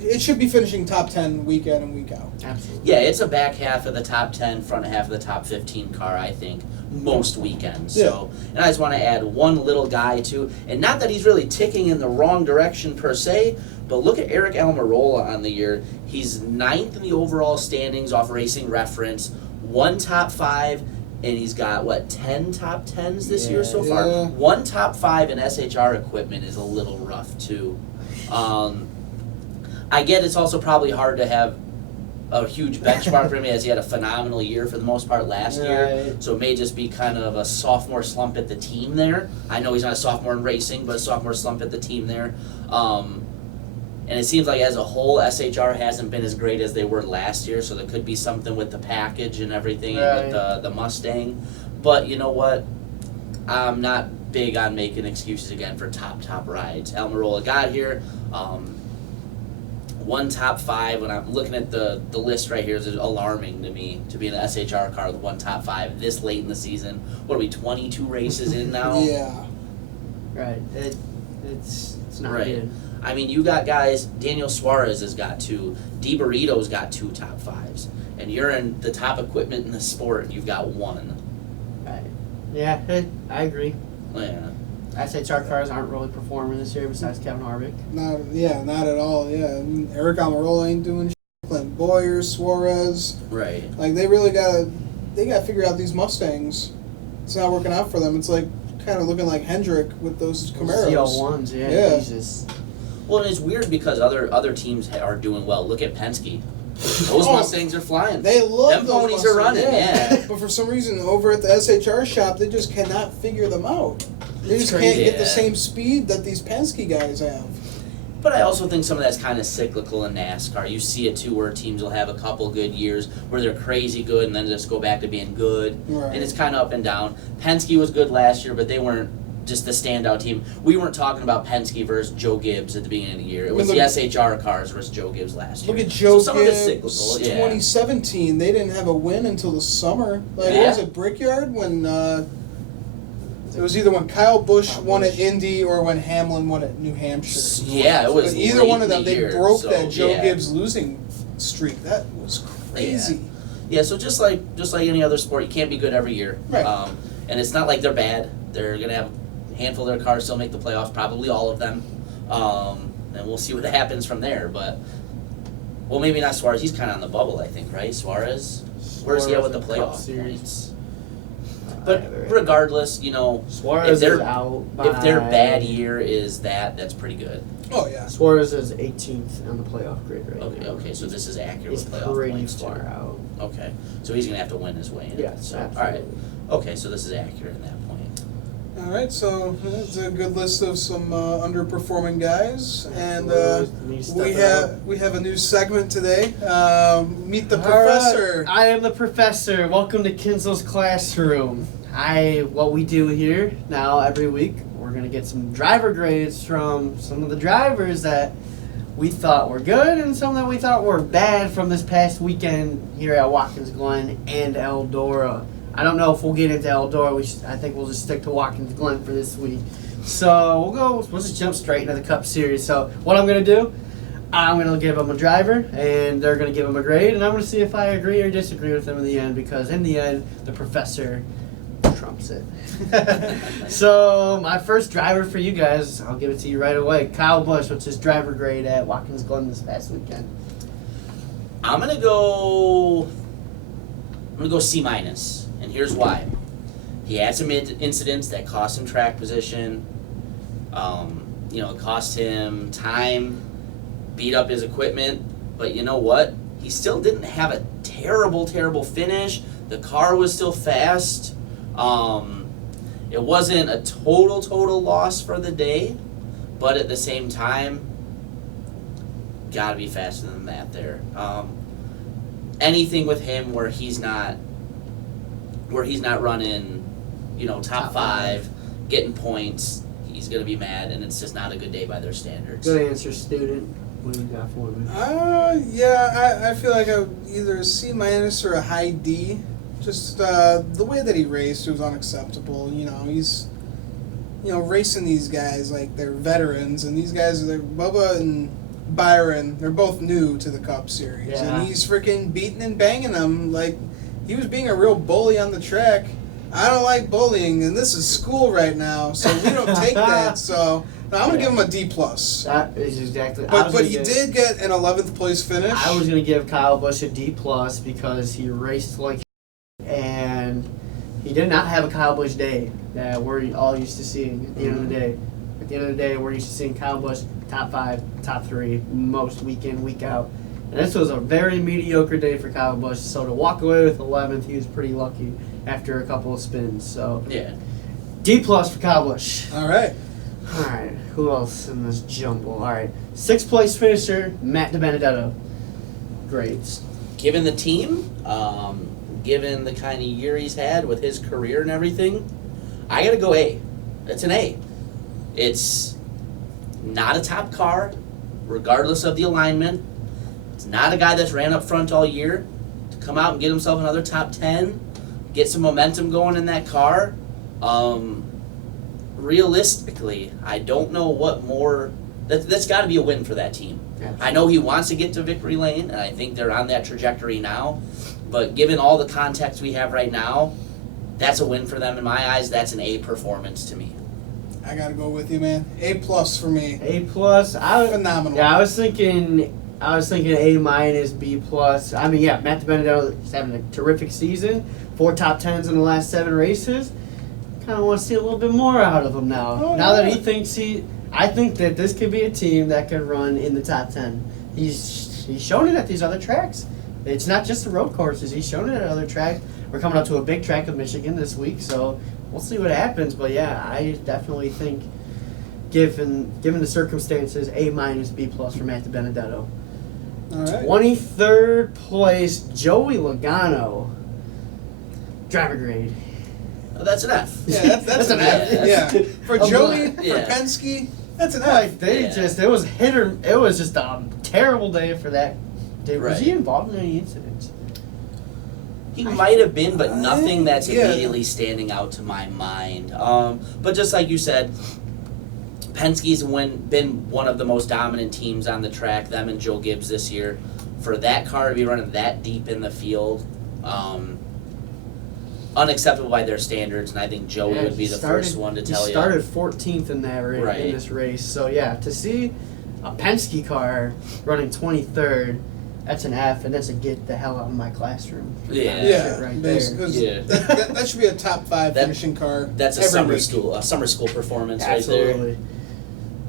it should be finishing top 10 week in and week out. Absolutely. Yeah, it's a back half of the top 10, front half of the top 15 car, I think, most weekends. Yeah. So, and I just want to add one little guy, too. And not that he's really ticking in the wrong direction, per se, but look at Eric Almirola on the year. He's 9th in the overall standings off Racing Reference, 1 top 5, and he's got, 10 top 10s this year so far? Yeah. 1 top 5 in SHR equipment is a little rough, too. I get it's also probably hard to have a huge benchmark for him as he had a phenomenal year for the most part last year. So it may just be kind of a sophomore slump at the team there. I know he's not a sophomore in racing, but a sophomore slump at the team there. And it seems like as a whole, SHR hasn't been as great as they were last year, so there could be something with the package and everything with the Mustang. But you know what? I'm not big on making excuses again for top rides. Almirola got here. 1 top 5, when I'm looking at the list right here, is alarming to me to be in an SHR car with 1 top 5 this late in the season. What are we, 22 races in now? Yeah. Right. It's not Right. good. I mean, you got guys, Daniel Suarez has got 2, DiBarito's got 2 top 5s, and you're in the top equipment in the sport and you've got 1. Right. Yeah, I agree. Yeah. SHR cars aren't really performing this year besides Kevin Harvick. Not at all. Yeah, I mean, Eric Almirola ain't doing shit. Clint Boyer, Suarez, Right. like they really gotta figure out these Mustangs. It's not working out for them. It's like kind of looking like Hendrick with those Camaros. CL1s, yeah. Yeah. Jesus. Well, and it's weird because other teams are doing well. Look at Penske. Those Mustangs are flying. They love Them those ponies are running, yeah. But for some reason, over at the SHR shop, they just cannot figure them out. They It's just crazy. can't get the Yeah. same speed that these Penske guys have. But I also think some of that's kind of cyclical in NASCAR. You see it too, where teams will have a couple good years where they're crazy good and then just go back to being good. Right. And it's kind of up and down. Penske was good last year, but they weren't just the standout team. We weren't talking about Penske versus Joe Gibbs at the beginning of the year. It was the SHR cars versus Joe Gibbs last year. Look at Joe so some of it's Gibbs, cyclical, yeah. 2017. They didn't have a win until the summer. Like, Yeah. was it Brickyard when it was either when Kyle Busch won at Indy or when Hamlin won at New Hampshire. Yeah, it was But either late one of in them, the they year, broke so, that Joe yeah. Gibbs losing streak. That was crazy. Yeah, so just like any other sport, you can't be good every year. Right. And it's not like they're bad. They're gonna have a handful of their cars still make the playoffs, probably all of them. And we'll see what happens from there. But well, maybe not Suarez. He's kind of on the bubble, I think, right? Suarez. Where's he at with the Suarez in Cup playoff Series. points? But regardless, Suarez if they're is out if their by- bad year is that's pretty good. Oh yeah. Suarez is 18th on the playoff grid right now. Okay, so this is accurate He's with playoff pretty points too. far out. Okay, so he's gonna have to win his way in. Yes, So, absolutely. all right. Okay, so this is accurate in that point. All right, so that's a good list of some underperforming guys, and we have a new segment today. Meet the professor. I am the professor. Welcome to Kinsel's classroom. What we do here now every week, we're gonna get some driver grades from some of the drivers that we thought were good and some that we thought were bad from this past weekend here at Watkins Glen and Eldora. I don't know if we'll get into Eldora. I think we'll just stick to Watkins Glen for this week. So we'll just jump straight into the Cup Series. So what I'm gonna do, I'm gonna give them a driver, and they're gonna give them a grade, and I'm gonna see if I agree or disagree with them in the end, because in the end, the professor trumps it. So my first driver for you guys, I'll give it to you right away. Kyle Busch, what's his driver grade at Watkins Glen this past weekend? I'm gonna go C minus, and here's why. He had some incidents that cost him track position. It cost him time, beat up his equipment. But you know what? He still didn't have a terrible finish. The car was still fast. It wasn't a total loss for the day, but at the same time, gotta be faster than that there. Anything with him where he's not running, top five, getting points, he's gonna be mad, and it's just not a good day by their standards. Good answer, student. What do you got for me? I feel like either a C minus or a high D. Just the way that he raced was unacceptable. He's racing these guys like they're veterans, and these guys are Bubba and Byron. They're both new to the Cup Series, Yeah. and he's freaking beating and banging them like he was being a real bully on the track. I don't like bullying, and this is school right now, so we don't take that. So I'm gonna give him a D plus. That is exactly. But he did get an 11th place finish. I was gonna give Kyle Busch a D plus because he raced like, and he did not have a Kyle Busch day that we're all used to seeing at the end of the day. At the end of the day, we're used to seeing Kyle Busch top 5, top 3, most week in, week out. And this was a very mediocre day for Kyle Busch. So to walk away with 11th, he was pretty lucky after a couple of spins. So Yeah. D+ for Kyle Busch. All right. All right, who else in this jumble? All right, 6th place finisher, Matt DiBenedetto. Grades. Given the team, given the kind of year he's had with his career and everything, I got to go A. It's an A. It's not a top car, regardless of the alignment. It's not a guy that's ran up front all year. To come out and get himself another top 10, get some momentum going in that car. Realistically, I don't know what more. That's got to be a win for that team. Absolutely. I know he wants to get to victory lane, and I think they're on that trajectory now. But given all the context we have right now, that's a win for them in my eyes. That's an A performance to me. I gotta go with you, man. A+ for me. A+. Phenomenal. Yeah, I was thinking A-, B+. I mean, yeah, Matt DiBenedetto is having a terrific season. 4 top 10s in the last 7 races. Kind of want to see a little bit more out of him now. Oh, now yeah. that he thinks I think that this could be a team that could run in the top 10. He's shown it at these other tracks. It's not just the road courses. He's shown it at other tracks. We're coming up to a big track of Michigan this week, so we'll see what happens. But yeah, I definitely think, given the circumstances, A-, B+ for Matt DiBenedetto. All right. 23rd place, Joey Logano. Driver grade. Oh, that's an F. Yeah, that's an F. Yeah. Yeah. For I'm Joey, glad. Yeah. for Penske, that's an F. Like they Yeah. it was just a terrible day for that. Was Right. he involved in any incidents? He might have been, but nothing that's Yeah. immediately standing out to my mind. But just like you said, Penske's been one of the most dominant teams on the track, them and Joe Gibbs this year. For that car to be running that deep in the field, unacceptable by their standards, and I think Joey Yeah, would be he the first one to tell He you. started 14th in that in Right. this race. So yeah, to see a Penske car running 23rd, that's an F, and that's a get the hell out of my classroom. Yeah. Yeah, Shit right basically. Yeah. That should be a top 5 That- finishing car. That's a every summer week. school performance right there. Absolutely.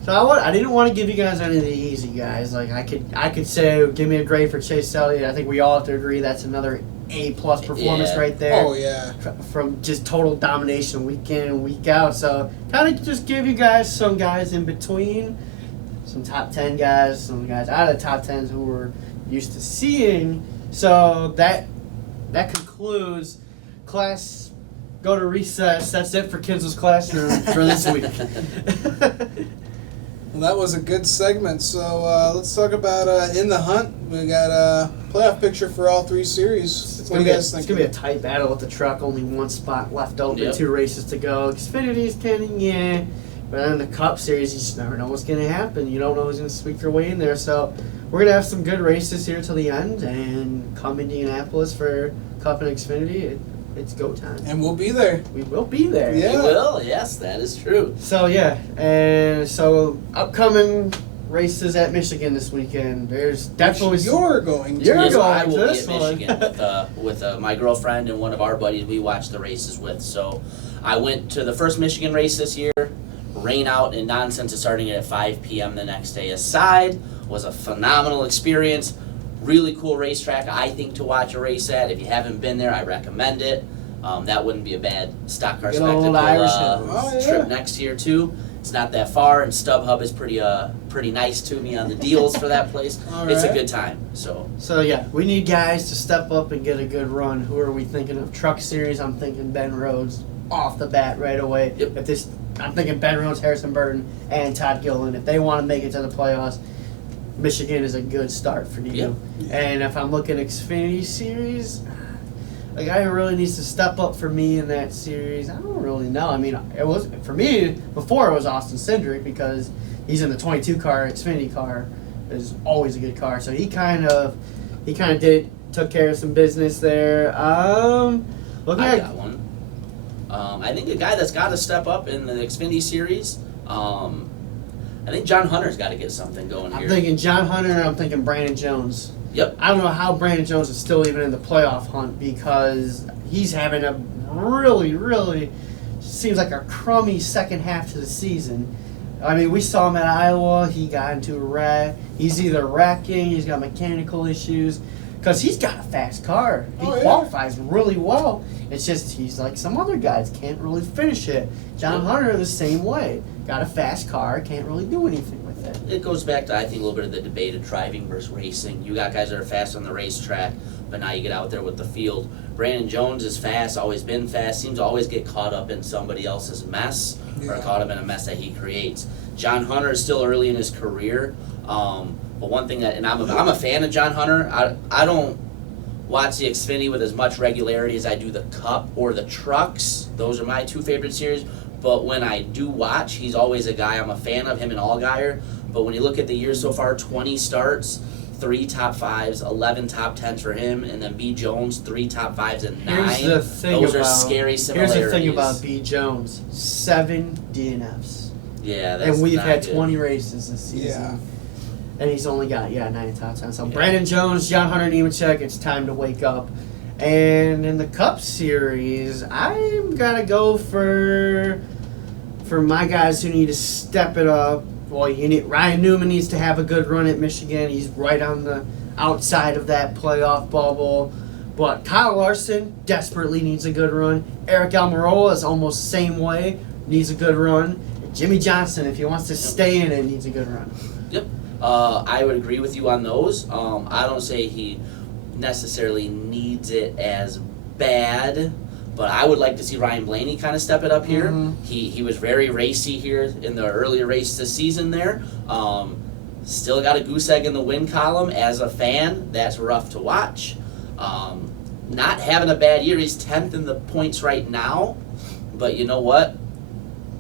So I didn't want to give you guys any of the easy guys. Like I could say, give me a grade for Chase Elliott. I think we all have to agree that's another A+ performance Yeah. right there. Oh yeah. From just total domination week in and week out. So kind of just give you guys some guys in between, some top 10 guys, some guys out of the top 10s who we're used to seeing. So that concludes class. Go to recess. That's it for Kinsl's classroom for this week. Well, that was a good segment. So let's talk about in the hunt. We got a playoff picture for all 3 series. It's What gonna, do you be guys it's think? gonna be a tight battle with the truck. Only 1 spot left open, Yep. 2 races to go. Xfinity's kind of yeah, but in the Cup Series, you just never know what's gonna happen. You don't know who's gonna squeak their way in there. So we're gonna have some good races here till the end, and come Indianapolis for Cup and Xfinity. It's go time. And we'll be there. We will be there. Yeah. You will, yes, that is true. So yeah, and so upcoming races at Michigan this weekend. There's definitely You're going to. You're Yes, going I to will this be at one. Michigan with my girlfriend and one of our buddies we watch the races with. So I went to the first Michigan race this year. Rain out and nonsense is starting at 5 p.m. the next day aside. Was a phenomenal experience. Really cool racetrack, I think, to watch a race at. If you haven't been there, I recommend it. That wouldn't be a bad stock car Good old spectacle Irish Oh, yeah. trip next year too. It's not that far, and StubHub is pretty nice to me on the deals for that place. All It's a right. good time. So So yeah, we need guys to step up and get a good run. Who are we thinking of? Truck Series, I'm thinking Ben Rhodes off the bat right away. Yep. I'm thinking Ben Rhodes, Harrison Burton, and Todd Gilliland. If they want to make it to the playoffs, Michigan is a good start for you. Yep. And if I'm looking at Xfinity Series, a guy who really needs to step up for me in that series, I don't really know. I mean, it was for me before it was Austin Cindric because he's in the 22 car. Xfinity car is always a good car, so he kind of took care of some business there. Looking I at got one. I think a guy that's got to step up in the Xfinity series. I think John Hunter's got to get something going I'm here. thinking John Hunter and I'm thinking Brandon Jones. Yep. I don't know how Brandon Jones is still even in the playoff hunt because he's having a really seems like a crummy second half to the season. I mean, we saw him at Iowa. He got into a wreck. He's either wrecking, he's got mechanical issues, because he's got a fast car. He qualifies really well. It's just he's like some other guys, can't really finish it. John Hunter the same way. Got a fast car, can't really do anything with it. It goes back to, I think, a little bit of the debate of driving versus racing. You got guys that are fast on the racetrack, but now you get out there with the field. Brandon Jones is fast, always been fast, seems to always get caught up in somebody else's mess or caught up in a mess that he creates. John Hunter is still early in his career, but one thing that, and I'm a fan of John Hunter. I don't watch the Xfinity with as much regularity as I do the Cup or the Trucks. Those are my two favorite series. But when I do watch, he's always a guy I'm a fan of, him and Allgaier. But when you look at the year so far, 20 starts, 3 top 5s, 11 top 10s for him, and then B. Jones, 3 top 5s and 9. Those are scary similarities. Here's the thing about B. Jones: 7 DNFs. Yeah, that's and we've not had good. 20 races this season. Yeah. And he's only got 9 top 10. So Brandon Jones, John Hunter, Nemechek, it's time to wake up. And in the Cup Series, I'm gonna go for my guys who need to step it up. Well, Ryan Newman needs to have a good run at Michigan. He's right on the outside of that playoff bubble. But Kyle Larson desperately needs a good run. Eric Almirola is almost the same way, needs a good run. And Jimmy Johnson, if he wants to stay in it, needs a good run. Yep. I would agree with you on those. I don't say he necessarily needs it as bad, but I would like to see Ryan Blaney kind of step it up here. Mm-hmm. He was very racy here in the earlier race this season there. Still got a goose egg in the win column. As a fan, that's rough to watch. Not having a bad year. He's 10th in the points right now, but you know what?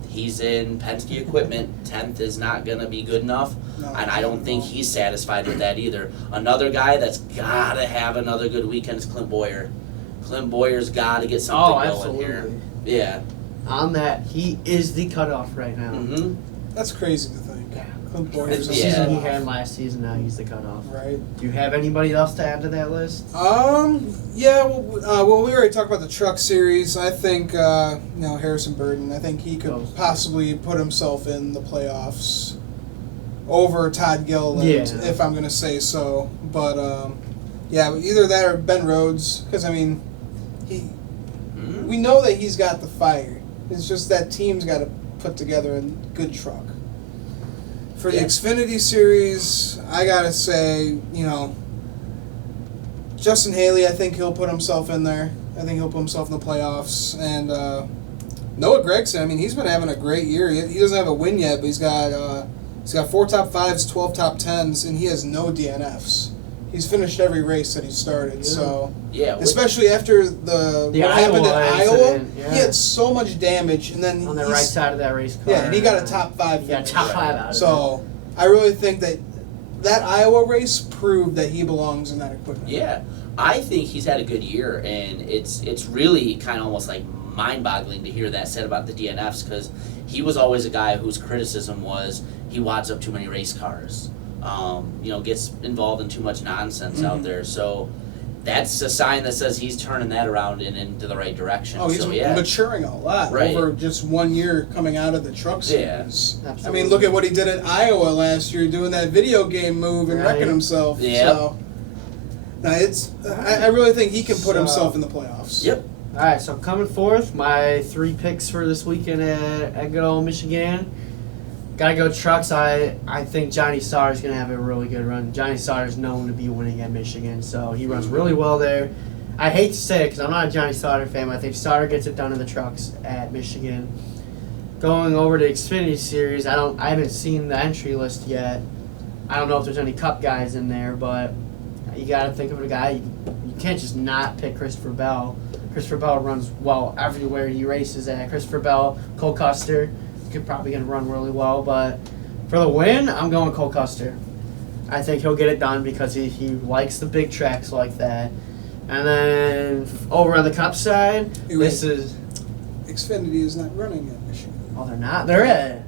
He's in Penske equipment. 10th is not going to be good enough, and I don't think he's satisfied with that either. Another guy that's got to have another good weekend is Clint Boyer. Clint Boyer's got to get something going here. Yeah. On that, he is the cutoff right now. Mm-hmm. That's crazy to think. Yeah. Clint Boyer's The a season he cutoff. had last season, now he's the cutoff. Right. Do you have anybody else to add to that list? Yeah, well, we already talked about the Truck Series. I think, Harrison Burton, I think he could possibly put himself in the playoffs over Todd Gilliland, if I'm going to say so. But, either that or Ben Rhodes, because, I mean, we know that he's got the fire. It's just that team's got to put together a good truck. For the Xfinity Series, I gotta say, Justin Haley, I think he'll put himself in there. I think he'll put himself in the playoffs. And Noah Gragson, I mean, he's been having a great year. He doesn't have a win yet, but he's got 4 top 5s, 12 top 10s, and he has no DNFs. He's finished every race that he started. So especially after what happened at Iowa, he had so much damage, and then on the right side of that race car. Yeah, and he got a top 5. He got top 5 out of it. So I really think that Iowa race proved that he belongs in that equipment. Yeah, I think he's had a good year, and it's really kind of almost like mind-boggling to hear that said about the DNFs, because he was always a guy whose criticism was he wads up too many race cars. Gets involved in too much nonsense out there. So that's a sign that says he's turning that around and into the right direction. Oh, he's maturing a lot over just 1 year coming out of the Truck Series. Yeah, I mean, look at what he did at Iowa last year, doing that video game move and wrecking himself. Yeah. So, I really think he can put himself in the playoffs. Yep. All right, so coming forth, my 3 picks for this weekend at good old Michigan. Gotta go Trucks. I think Johnny Sauter's going to have a really good run. Johnny Sauter's known to be winning at Michigan, so he runs really well there. I hate to say it because I'm not a Johnny Sauter fan, but I think Sauter gets it done in the Trucks at Michigan. Going over to Xfinity Series, I haven't seen the entry list yet. I don't know if there's any Cup guys in there, but you got to think of a guy. You can't just not pick Christopher Bell. Christopher Bell runs well everywhere he races at. Christopher Bell, Cole Custer. Probably going to run really well, but for the win, I'm going Cole Custer. I think he'll get it done because he likes the big tracks like that. And then over on the Cup side, Xfinity is not running at Michigan. Oh, they're not? They're at...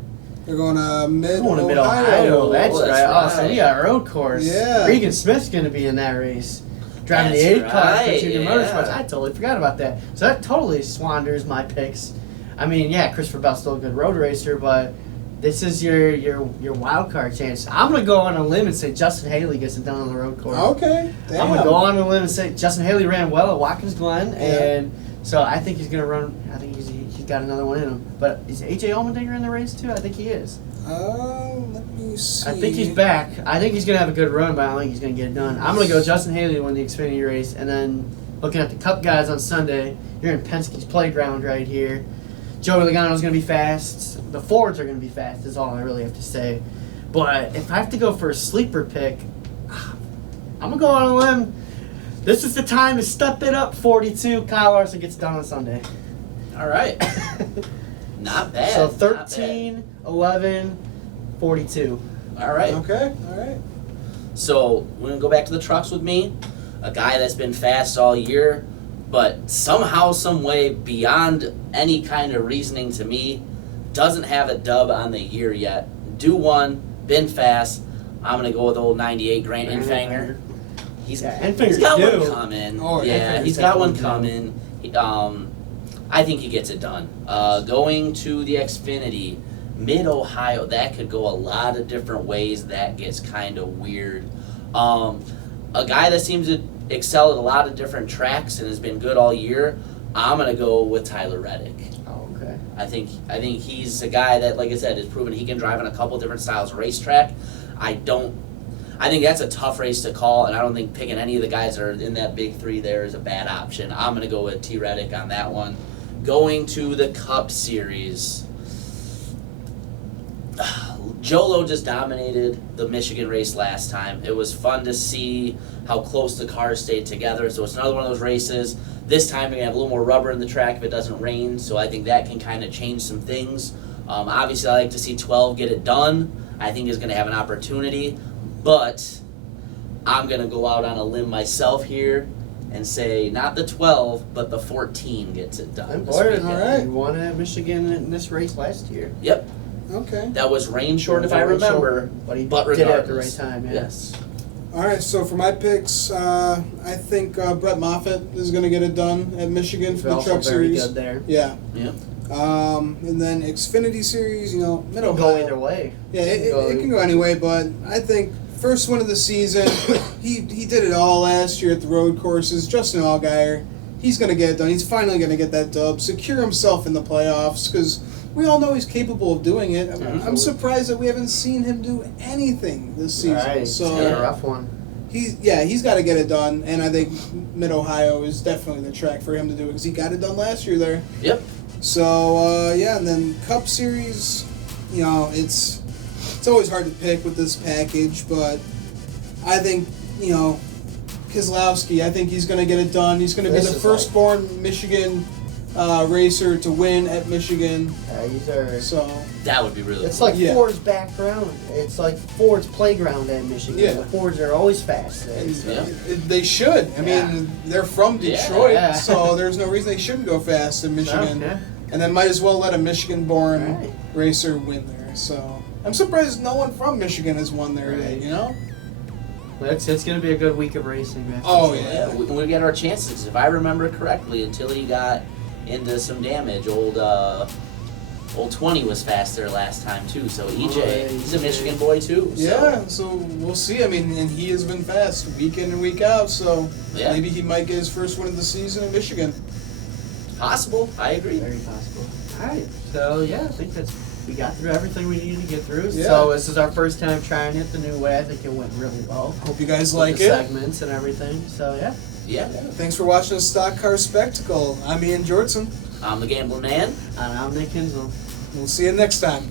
They're going to Mid-Ohio. Ohio. That's right. right. Oh, so we got a road course. Yeah. Regan Smith's going to be in that race. driving That's the 8 car for right, Junior yeah. Motorsports. I totally forgot about that. So that totally swanders my picks. I mean, yeah, Christopher Bell's still a good road racer, but this is your wild card chance. I'm gonna go on a limb and say Justin Haley gets it done on the road course. Okay. Damn. I'm gonna go on a limb and say Justin Haley ran well at Watkins Glen, Yeah. and so I think he's gonna run. I think he's got another one in him. But is AJ Allmendinger in the race too? I think he is. Let me see. I think he's back. I think he's gonna have a good run, but I don't think he's gonna get it done. I'm gonna go Justin Haley to win the Xfinity race, and then looking at the Cup guys on Sunday, you're in Penske's playground right here. Joey Logano's gonna be fast. The Fords are gonna be fast. Is all I really have to say. But if I have to go for a sleeper pick, I'm gonna go on a limb. This is the time to step it up. 42. Kyle Larson gets done on Sunday. All right. Not bad. So not bad. 13, 11, 42. All right. Okay. All right. So we're gonna go back to the trucks with me. A guy that's been fast all year, but somehow, some way, beyond any kind of reasoning to me, doesn't have a dub on the year yet. Do one, been fast. I'm gonna go with old 98 Grant Enfinger. He's got Enfinger's one coming. Oh, yeah, Enfinger's he's got one definitely coming. I think he gets it done. Going to the Xfinity, Mid-Ohio, that could go a lot of different ways. That gets kind of weird. A guy that seems to excel at a lot of different tracks and has been good all year, I'm going to go with Tyler Reddick. Oh, okay. I think he's a guy that, like I said, has proven he can drive on a couple different styles of racetrack. I think that's a tough race to call, and I don't think picking any of the guys that are in that big three there is a bad option. I'm going to go with T. Reddick on that one. Going to the Cup Series, Jolo just dominated the Michigan race last time. It was fun to see how close the cars stayed together, so it's another one of those races. This time we're going to have a little more rubber in the track if it doesn't rain, so I think that can kind of change some things. Obviously, I like to see 12 get it done. I think is going to have an opportunity, but I'm going to go out on a limb myself here and say not the 12, but the 14 gets it done. This Boy, weekend. all right. he won at Michigan in this race last year. Yep, Okay. that was rain short if I Rain short, remember, but he but did it at the regardless. right time. Yeah. Yes. All right. So for my picks, I think Brett Moffitt is going to get it done at Michigan for He's the also Truck very Series. good there. Yeah. Yeah. And then Xfinity Series, Mid-Ohio. Go either way. Yeah, it can go anyway, but I think first one of the season, he did it all last year at the road courses. Justin Allgaier, he's going to get it done. He's finally going to get that dub, secure himself in the playoffs, because we all know he's capable of doing it. I'm surprised that we haven't seen him do anything this season. Right. So It's been a rough one. he's got to get it done, and I think Mid-Ohio is definitely the track for him to do it, because he got it done last year there. Yep. So, and then Cup Series, it's always hard to pick with this package, but I think, Keselowski, I think he's going to get it done. He's going to be the firstborn Michigan racer to win at Michigan. So That would be really It's cool. like Ford's background. It's like Ford's playground at Michigan. Yeah. The Fords are always fast there. and So. they should. I mean, they're from Detroit, Yeah. so there's no reason they shouldn't go fast in Michigan. Okay. And then might as well let a Michigan-born Right. racer win there. So I'm surprised no one from Michigan has won there yet, It's going to be a good week of racing. That's Oh, for sure. yeah. We get our chances. If I remember correctly, until he got into some damage, old 20 was fast there last time too. So EJ, he's a Michigan boy too. So. Yeah, so we'll see. I mean, and he has been fast week in and week out, so Yeah. maybe he might get his first win of the season in Michigan. Possible. I agree. Very possible. All right. So, I think we got through everything we needed to get through. Yeah. So, this is our first time trying it the new way. I think it went really well. Hope you guys With like the it. segments and everything. So, Yeah. Yeah, thanks for watching the Stock Car Spectacle. I'm Ian Jortson. I'm the Gambling Man. And I'm Nick Kinsel. We'll see you next time.